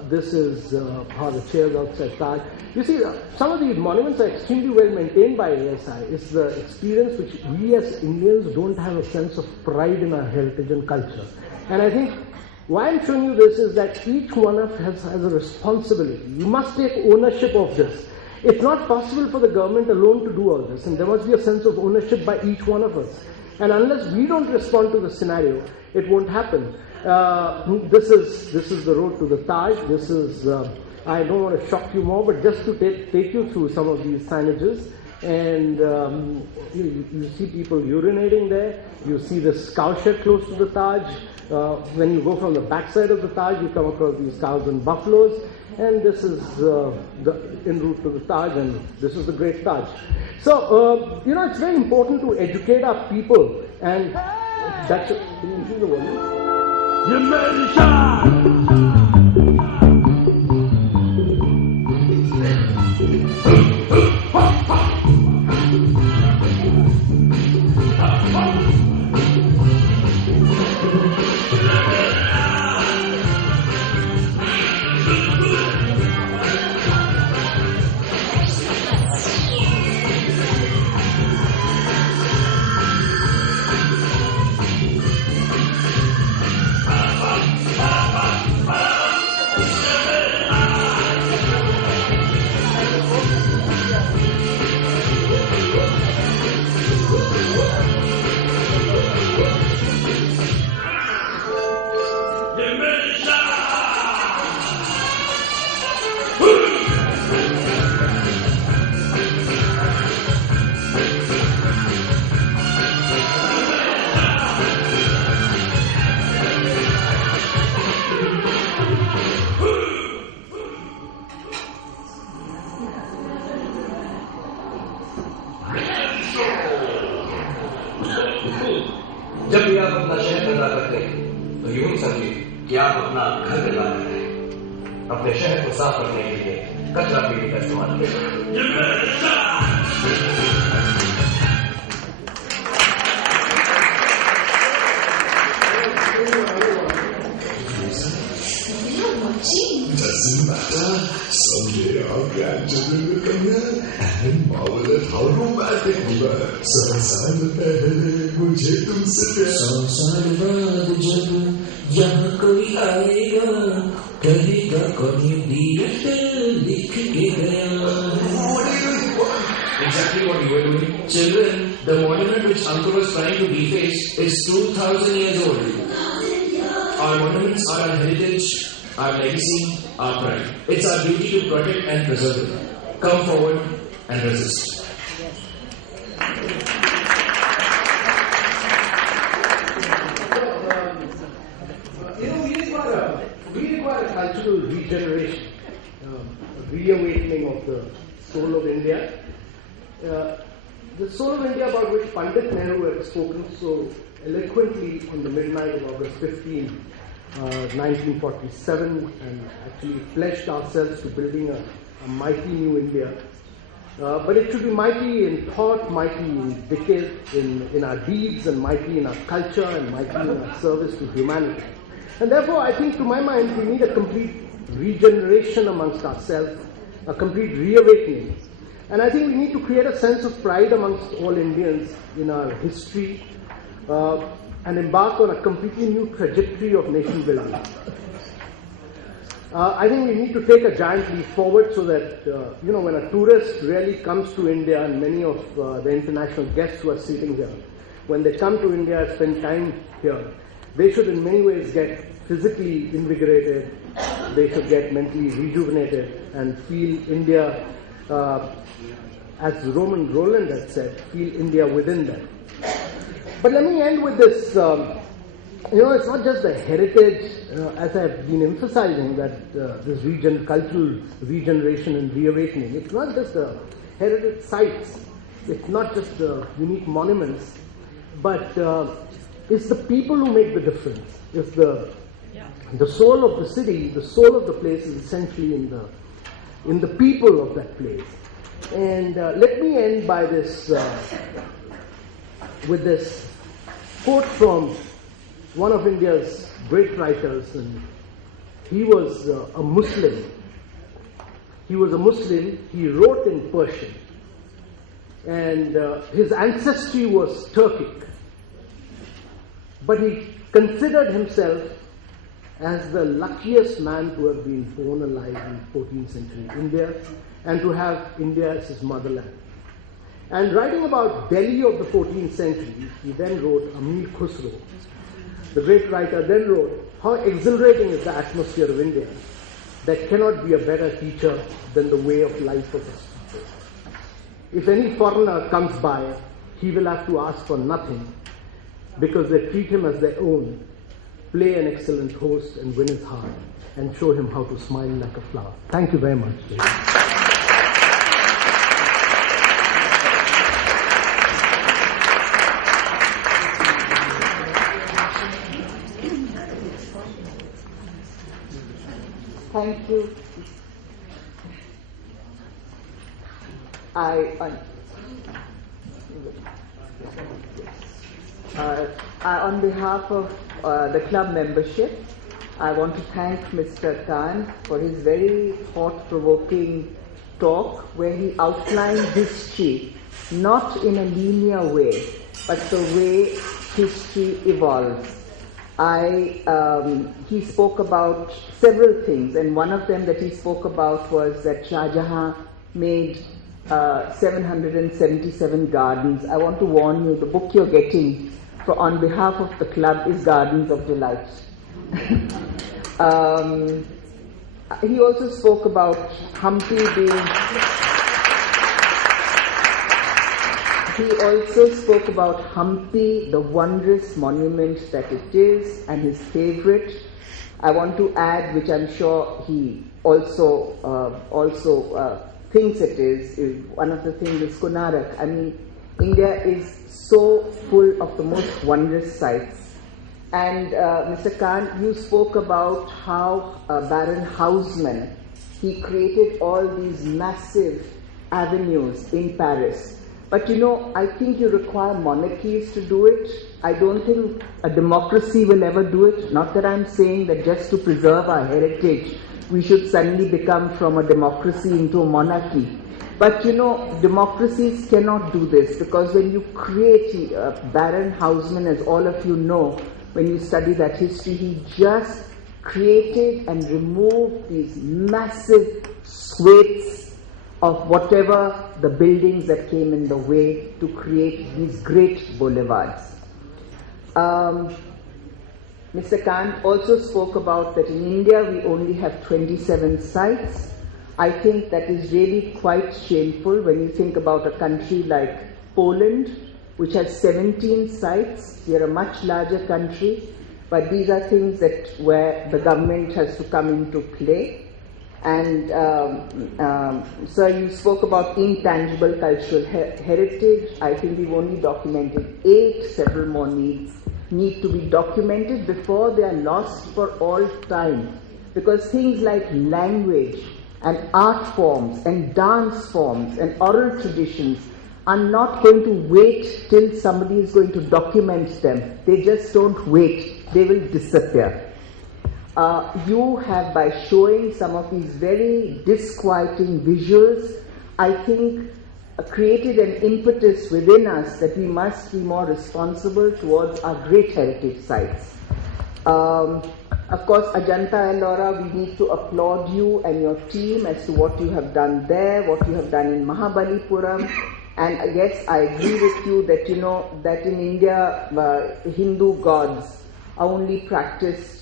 This is how the chairs outside Taj. You see, some of these monuments are extremely well maintained by ASI. It's the experience which we as Indians don't have a sense of pride in our heritage and culture. And I think why I'm showing you this is that each one of us has a responsibility. You must take ownership of this. It's not possible for the government alone to do all this, and there must be a sense of ownership by each one of us. And unless we don't respond to the scenario, it won't happen. This is the road to the Taj. This is, I don't want to shock you more, but just to take you through some of these signages. And you see people urinating there. You see this cowshed close to the Taj. When you go from the backside of the Taj, you come across these cows and buffaloes. And this is the en route to the Taj, and this is the Great Taj. So, it's very important to educate our people, and that's... Can you see the volume? जब भी आप अपना शहर पैदा करते हैं तो यूं ही समझिए कि आप अपना घर बना रहे हैं। अपने शहर को साफ रखने के लिए कचरा पीढ़ी का इस्तेमाल करें। Today our grandchildren will come here and marvel at how romantic we were. 100 साल पहले मुझे तुमसे प्यार 100 साल बाद जब यहाँ कोई आएगा कहेगा कौन ये DFL लिख के गया. What are you doing? Exactly what you were doing. Children, the monument which Uncle was trying to deface is 2,000 years old. Our monuments are our heritage, our legacy, our pride. It's our duty to protect and preserve it. Come forward and resist. We require a cultural regeneration, a reawakening of the soul of India. The soul of India about which Pandit Nehru had spoken so eloquently on the midnight of August 15, 1947, and actually pledged ourselves to building a mighty new India. But it should be mighty in thought, mighty in decade, in our deeds, and mighty in our culture, and mighty in our service to humanity. And therefore, I think, to my mind, we need a complete regeneration amongst ourselves, a complete reawakening. And I think we need to create a sense of pride amongst all Indians in our history, and embark on a completely new trajectory of nation building. I think we need to take a giant leap forward so that, when a tourist really comes to India, and many of the international guests who are sitting here, when they come to India, spend time here, they should in many ways get physically invigorated, they should get mentally rejuvenated, and feel India, as Roman Roland had said, feel India within them. But let me end with this. It's not just the heritage, as I've been emphasizing, that this cultural regeneration and reawakening. It's not just the heritage sites, it's not just the unique monuments, but it's the people who make the difference. It's the soul of the city, the soul of the place is essentially in the people of that place. And let me end by this with this quote from one of India's great writers, and he was a Muslim. He was a Muslim. He wrote in Persian, and his ancestry was Turkic. But he considered himself as the luckiest man to have been born alive in 14th century India and to have India as his motherland. And writing about Delhi of the 14th century, he then wrote, Amir Khusro, the great writer, then wrote, how exhilarating is the atmosphere of India. There cannot be a better teacher than the way of life of its people. If any foreigner comes by, he will have to ask for nothing, because they treat him as their own, play an excellent host and win his heart, and show him how to smile like a flower. Thank you very much. Thank you. On behalf of the club membership, I want to thank Mr. Kant for his very thought-provoking talk where he outlined history not in a linear way, but the way history evolves. He spoke about several things, and one of them that he spoke about was that Shah Jahan made 777 gardens. I want to warn you, the book you're getting on behalf of the club is Gardens of Delight. He also spoke about Hampi being... He also spoke about Hampi, the wondrous monument that it is, and his favorite. I want to add, which I'm sure he also thinks it is one of the things is Konarak. I mean, India is so full of the most wondrous sites. And Mr. Kant, you spoke about how Baron Haussmann, he created all these massive avenues in Paris. But I think you require monarchies to do it. I don't think a democracy will ever do it. Not that I'm saying that just to preserve our heritage, we should suddenly become from a democracy into a monarchy. But democracies cannot do this, because when you create, Baron Haussmann, as all of you know, when you study that history, he just created and removed these massive swathes of whatever the buildings that came in the way to create these great boulevards. Mr. Kant also spoke about that in India we only have 27 sites. I think that is really quite shameful when you think about a country like Poland, which has 17 sites. We are a much larger country, but these are things that where the government has to come into play. And sir, you spoke about intangible cultural heritage. I think we've only documented 8. Several more need to be documented before they are lost for all time. Because things like language and art forms and dance forms and oral traditions are not going to wait till somebody is going to document them. They just don't wait. They will disappear. You have, by showing some of these very disquieting visuals, I think created an impetus within us that we must be more responsible towards our great heritage sites. Of course, Ajanta and Laura, we need to applaud you and your team as to what you have done there, what you have done in Mahabalipuram. And yes, I agree with you that, that in India, Hindu gods are only practiced.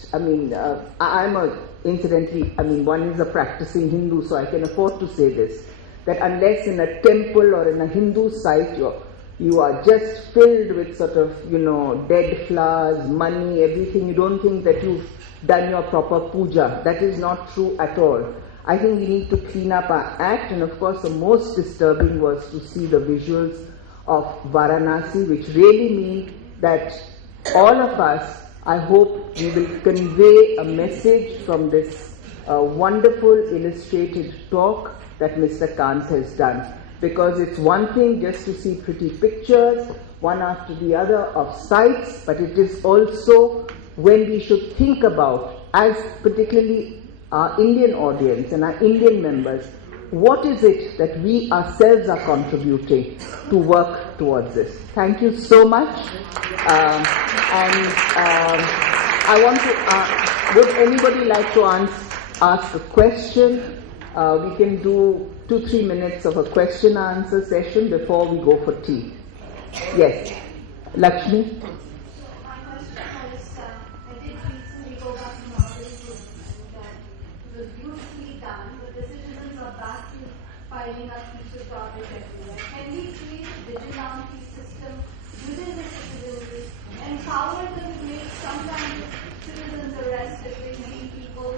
Incidentally, one is a practicing Hindu, so I can afford to say this, that unless in a temple or in a Hindu site you are just filled with sort of, dead flowers, money, everything, you don't think that you've done your proper puja. That is not true at all. I think we need to clean up our act, and of course the most disturbing was to see the visuals of Varanasi, which really mean that all of us, I hope we will convey a message from this wonderful illustrated talk that Mr. Kant has done. Because it's one thing just to see pretty pictures, one after the other, of sites, but it is also when we should think about, as particularly our Indian audience and our Indian members, what is it that we ourselves are contributing to work towards this. Thank you so much. I want to, would anybody like to ask a question? We can do 2-3 minutes of a question answer session before we go for tea. Yes, Lakshmi. Piling up pieces of garbage everywhere. Can we create a vigilante system within the citizenry, empower them to make some kind of citizens arrest if they see people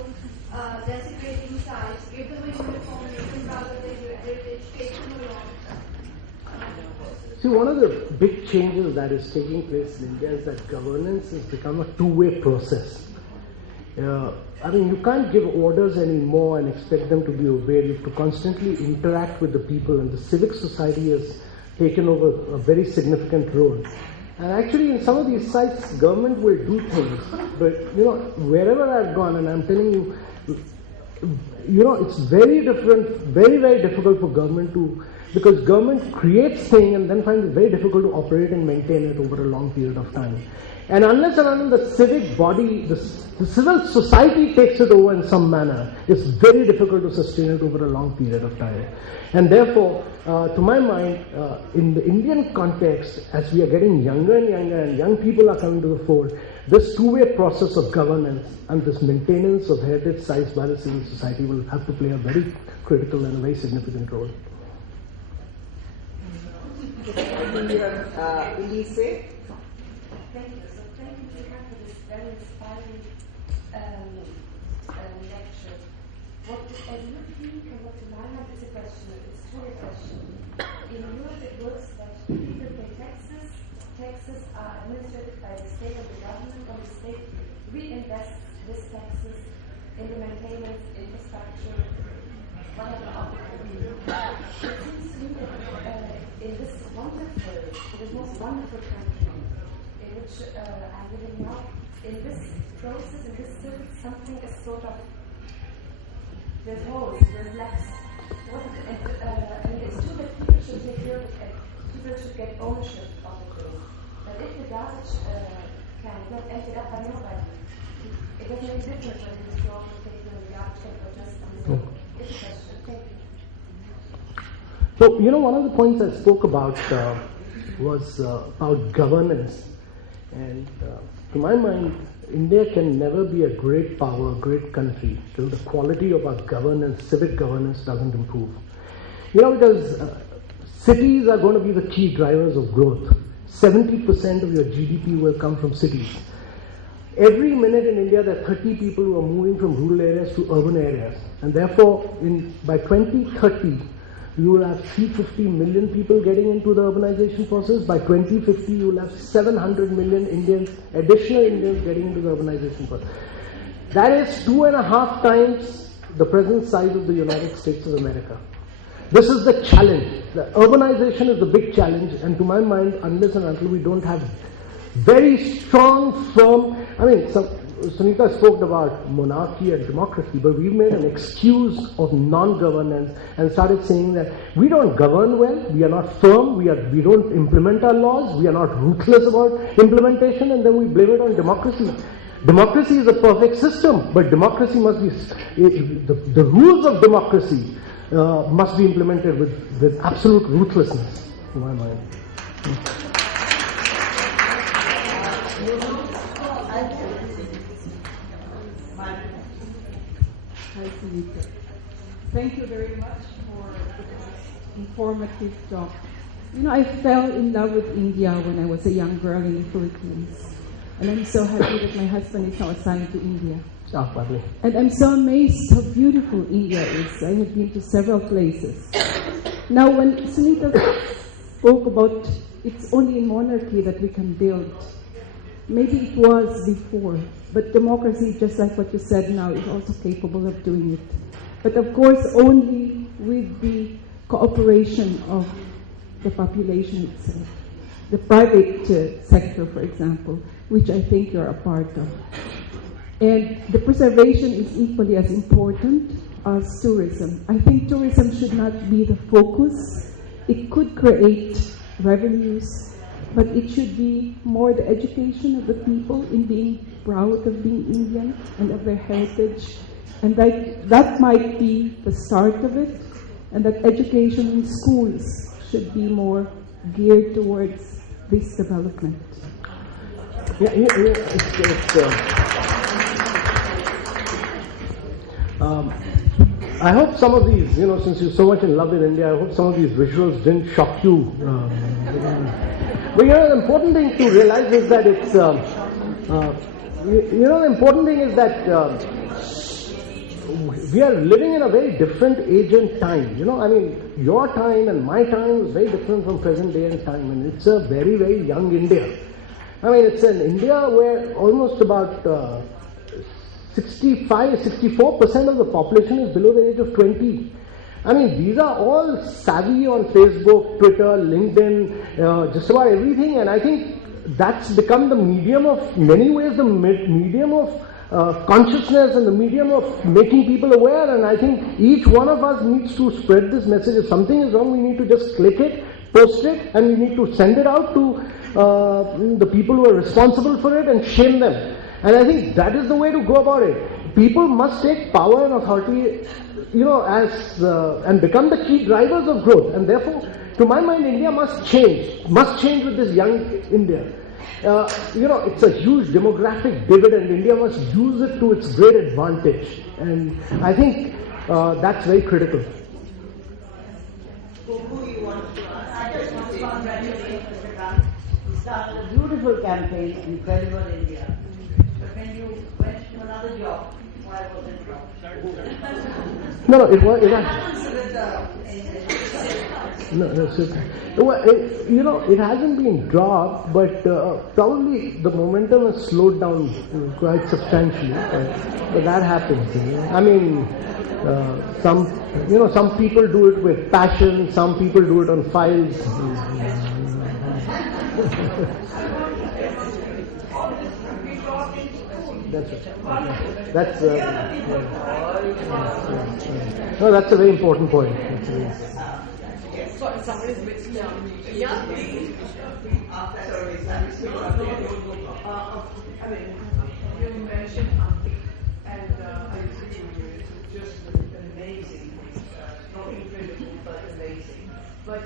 desecrating sites, give them a uniform, make them rather than heritage, take them along? See, one of the big changes that is taking place in India is that governance has become a two-way process. You can't give orders anymore and expect them to be obeyed. You have to constantly interact with the people, and the civic society has taken over a very significant role. And actually, in some of these sites, government will do things, but wherever I've gone, and I'm telling you, it's very different, very, very difficult for government to, because government creates things and then finds it very difficult to operate and maintain it over a long period of time. And unless and until the civic body, the civil society takes it over in some manner, it's very difficult to sustain it over a long period of time. And therefore, to my mind, in the Indian context, as we are getting younger and younger and young people are coming to the fore, this two-way process of governance and this maintenance of heritage sites by the civil society will have to play a very critical and a very significant role. Elise? Thank you. So thank you for this very inspiring lecture. What you think and what to my mind is a question, it's truly a question. In Europe it works that people pay taxes. Taxes are administered by the state or the government, or the state reinvests these taxes in the maintenance, infrastructure, whatever of the community. It seems to me that in this most wonderful country, in which I'm living now, in this process, in this system, something is sort of there's holes, there's lacks. And it's true that people should take care of it, and people should get ownership of the thing. But if the garbage can get emptied up by nobody, it doesn't make a difference whether it's wrong to take the garbage can or just on the It's a question. Thank you. So, one of the points I spoke about was about governance. And to my mind, India can never be a great power, a great country, till the quality of our governance, civic governance, doesn't improve. Because cities are going to be the key drivers of growth. 70% of your GDP will come from cities. Every minute in India, there are 30 people who are moving from rural areas to urban areas. And therefore, by 2030, you will have 350 million people getting into the urbanization process. By 2050, you will have 700 million additional Indians getting into the urbanization process. That is 2.5 times the present size of the United States of America. This is the challenge. The urbanization is the big challenge, and to my mind, unless and until we don't have very strong, firm... Sunita spoke about monarchy and democracy, but we've made an excuse of non-governance and started saying that we don't govern well, we are not firm, we don't implement our laws, we are not ruthless about implementation, and then we blame it on democracy. Democracy is a perfect system, but democracy must be... The rules of democracy must be implemented with absolute ruthlessness, in my mind. Thank you very much for this informative talk. I fell in love with India when I was a young girl in the Philippines. And I'm so happy that my husband is now assigned to India. Oh, lovely. And I'm so amazed how beautiful India is. I have been to several places. Now, when Sunita spoke about it's only in monarchy that we can build, maybe it was before, but democracy, just like what you said now, is also capable of doing it. But of course, only with the cooperation of the population itself. The private sector, for example, which I think you're a part of. And the preservation is equally as important as tourism. I think tourism should not be the focus. It could create revenues, but it should be more the education of the people in being proud of being Indian and of their heritage. And that might be the start of it, and that education in schools should be more geared towards this development. I hope some of these, since you're so much in love with India, I hope some of these visuals didn't shock you. But the important thing to realize is that it's, the important thing is that we are living in a very different age and time. Your time and my time is very different from present day and time, and it's a very, very young India. It's an India where almost about 64% of the population is below the age of 20. These are all savvy on Facebook, Twitter, LinkedIn, just about everything, and I think that's become the medium of, many ways, the medium of consciousness and the medium of making people aware, and I think each one of us needs to spread this message. If something is wrong, we need to just click it, post it, and we need to send it out to the people who are responsible for it and shame them. And I think that is the way to go about it. People must take power and authority, and become the key drivers of growth. And therefore, to my mind, India must change with this young India. It's a huge demographic dividend. India must use it to its great advantage. And I think that's very critical. Who you want to ask? I just want to congratulate Mr. Kant. He started a beautiful campaign, Incredible India. But when you went to another job, why was it dropped? No, it hasn't been dropped, but probably the momentum has slowed down quite substantially. But that happens. Some people do it with passion, some people do it on files. That's right. That's no, that's a very important point. Somebody's mixed down. Yeah. I mean, you mentioned Hampi, and I agree with you. It's just amazing. Not incredible, but amazing. But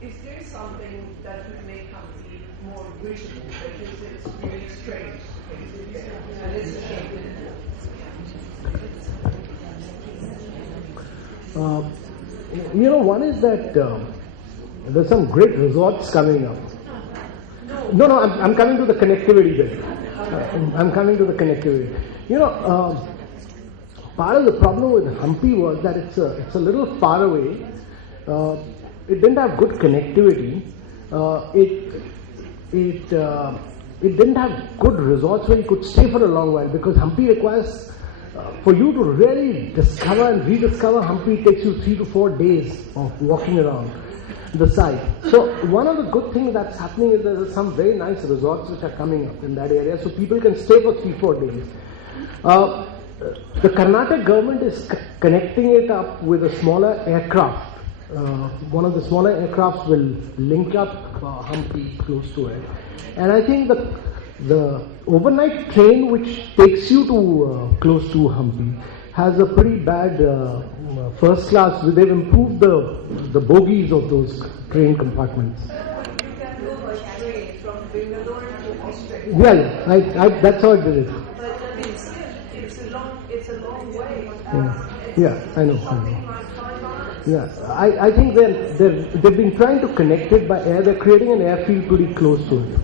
is there something that would make Hampi more reachable? Because it's really strange. One is that there's some great resorts coming up. No, I'm coming to the connectivity bit. I'm coming to the connectivity. Part of the problem with Hampi was that it's a little far away. It didn't have good connectivity. It didn't have good resorts where you could stay for a long while, because Hampi requires, for you to really discover and rediscover Hampi, it takes you 3 to 4 days of walking around the site. So one of the good things that's happening is there's some very nice resorts which are coming up in that area, so people can stay for 3-4 days. The Karnataka government is connecting it up with a smaller aircraft. One of the smaller aircrafts will link up Hampi close to it. And I think the overnight train which takes you to close to Hampi has a pretty bad first class. They've improved the bogies of those train compartments. You can go by train from Bangalore to Australia. Yeah, that's how I did it. But I mean, still, it's a long way. Yeah, I know. Yeah, I think they've been trying to connect it by air. They're creating an airfield pretty close to it.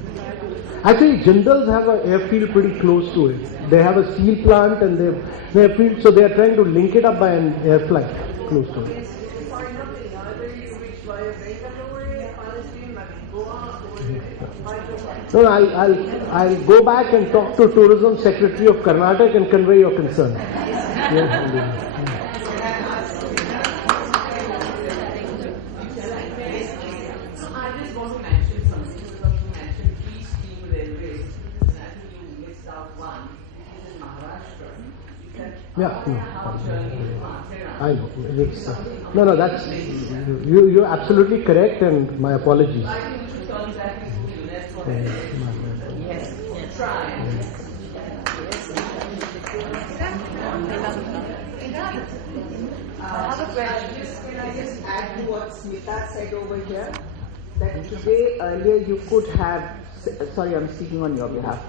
Actually, Jindals have an airfield pretty close to it. They have a steel plant and they have an airfield, so they are trying to link it up by an air flight close to it. No, I'll go back and talk to Tourism Secretary of Karnataka and convey your concern. Yes, yeah, I know. No, that's you're absolutely correct, and my apologies. I have a question. Can I just add to what Smita said over here? That today, earlier, you could have. Sorry, I'm speaking on your behalf.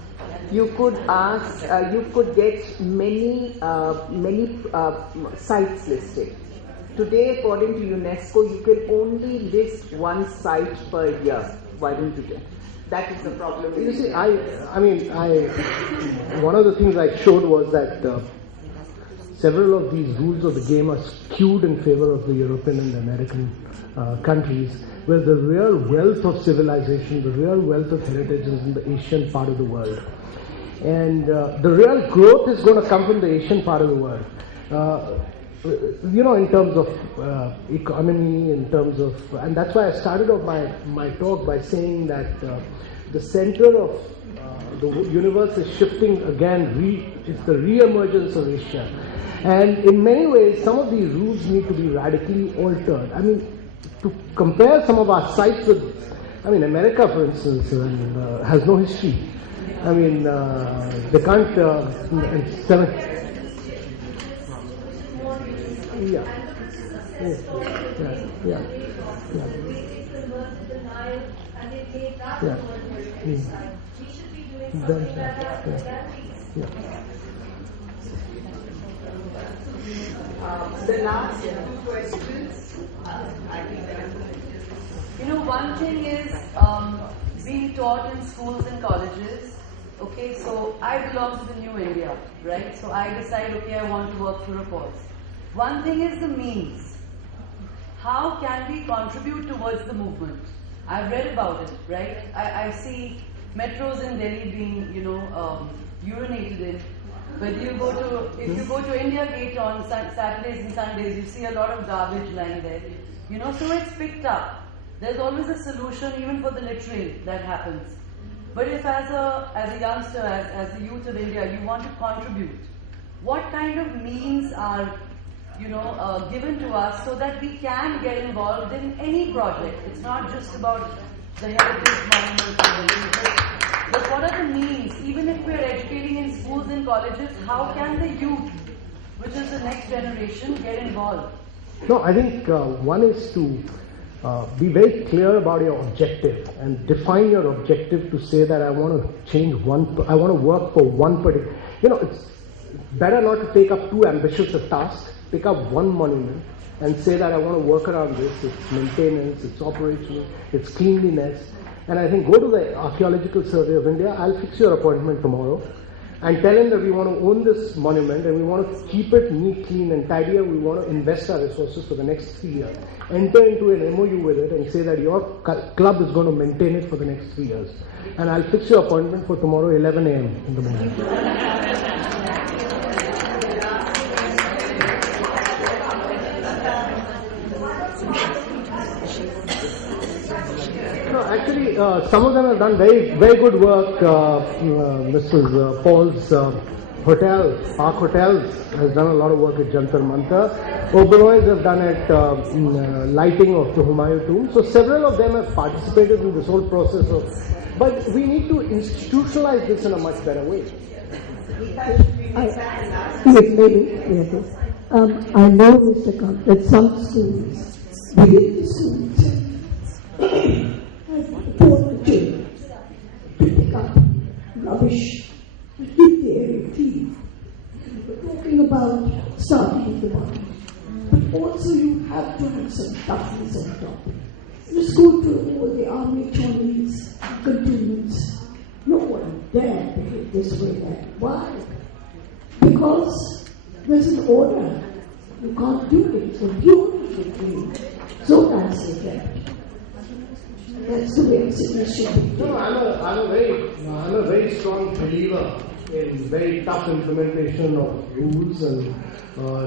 You could ask. You could get many sites listed. Today, according to UNESCO, you can only list one site per year. Why don't you do? That is the problem. You see, one of the things I showed was that several of these rules of the game are skewed in favor of the European and the American countries, where the real wealth of civilization, the real wealth of heritage is in the Asian part of the world. And the real growth is going to come from the Asian part of the world. In terms of economy, in terms of, and that's why I started off my talk by saying that the center of the universe is shifting again. It's the re-emergence of Asia, and in many ways, some of these rules need to be radically altered. I mean, to compare some of our sites with, America, for instance, has no history. They can't. Yeah. The last two questions. One thing is being taught in schools and colleges. Okay, so I belong to the new India, right? So I decide, okay, I want to work for a cause. One thing is the means. How can we contribute towards the movement? I've read about it, right? I see metros in Delhi being, urinated in. But if you go to India Gate on Saturdays and Sundays, you see a lot of garbage lying there. So it's picked up. There's always a solution even for the littering that happens. But if as a youngster, as the youth of India, you want to contribute, what kind of means are given to us so that we can get involved in any project? It's not just about the heritage monuments, but what are the means? Even if we're educating in schools and colleges, how can the youth, which is the next generation, get involved? No, I think one is to be very clear about your objective and define your objective to say that I want to change I want to work for one particular. It's better not to take up too ambitious a task. Pick up one monument and say that I want to work around this. It's maintenance, it's operational, it's cleanliness. And I think go to the Archaeological Survey of India. I'll fix your appointment tomorrow. And tell him that we want to own this monument and we want to keep it neat, clean and tidy. We want to invest our resources for the next 3 years. Enter into an MOU with it and say that your club is going to maintain it for the next 3 years. And I'll fix your appointment for tomorrow 11 a.m. in the morning. No, actually, some of them have done very, very good work. Mrs. Paul's hotel, Park Hotels, has done a lot of work at Jantar Mantar. Oberoi's have done it lighting of the Humayun tomb. So several of them have participated in this whole process but we need to institutionalize this in a much better way. Yes, maybe. Yes. I know, Mr. Kant, that some schools, within the schools, have taught the children to pick up rubbish and keep the area clean. We're talking about starting with the bottom. But also you have to have some toughness on top. In the school to all the army trainees, cantonments, no one dare behave this way there. Why? Because there's an order. You can't do it. So beautifully clean. So nicely kept. That's the way it should be. No, I'm a very strong believer in very tough implementation of rules and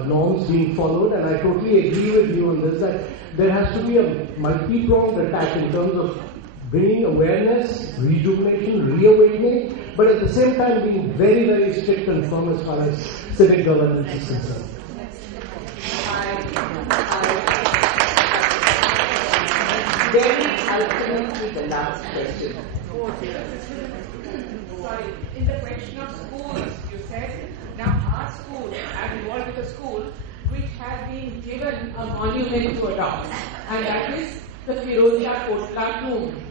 norms being followed, and I totally agree with you on this, that there has to be a multi-pronged attack in terms of bringing awareness, rejuvenation, reawakening, but at the same time being very, very strict and firm as far as civic governance is concerned. Very ultimately the last question. Sorry, in the question of schools, you said, now our school, I'm involved with a school which has been given a monument to adopt, and that is the Firozia Kotla tomb.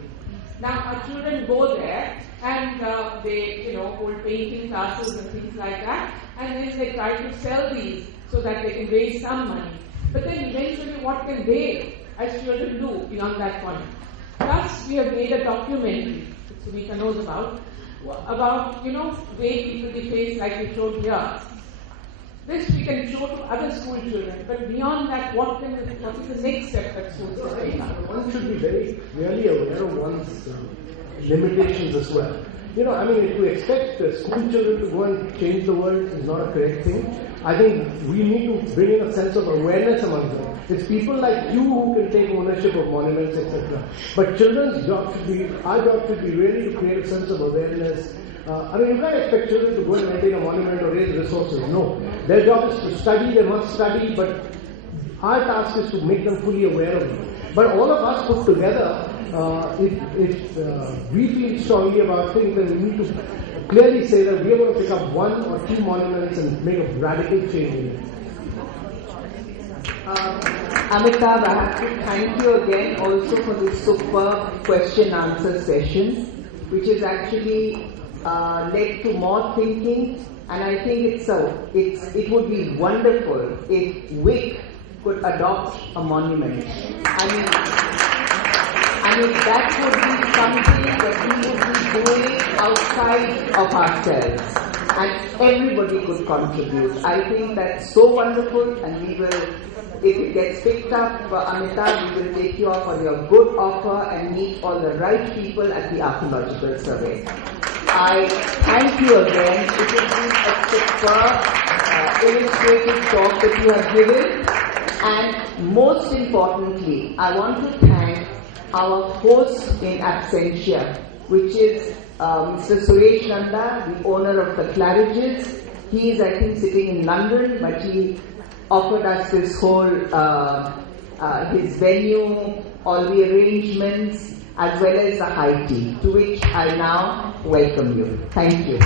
Now our children go there and they, hold painting classes and things like that, and then they try to sell these so that they can raise some money. But then eventually what can they as children do beyond that point? Plus we have made a documentary, which Sunita knows about way people behave like we showed here. This we can show to other school children, but beyond that, what is the next step that schools are taking? One should be very really aware of one's limitations as well. If we expect school children to go and change the world is not a correct thing. I think we need to bring in a sense of awareness among them. It's people like you who can take ownership of monuments, etc. But our job should be really to create a sense of awareness. You can't expect children to go and maintain a monument or raise resources. No. Their job is to study, they must study, but our task is to make them fully aware of it. But all of us put together, if we feel strongly about things, then we need to clearly say that we are going to pick up 1 or 2 monuments and make a radical change in it. Amitabh, I have to thank you again also for this superb question-answer session, which has actually led to more thinking, and I think it would be wonderful if WIC could adopt a monument. That would be something that we would be doing outside of ourselves, and everybody could contribute. I think that's so wonderful, and we will, if it gets picked up, Amitabh, we will take you up on your good offer and meet all the right people at the Archaeological Survey. I thank you again. It has been a superb, illustrative talk that you have given, and most importantly, I want to thank our host in absentia, which is Mr. Suresh Nanda, the owner of the Claridges. He is, I think, sitting in London, but he offered us this whole, his venue, all the arrangements, as well as the high tea, to which I now welcome you. Thank you.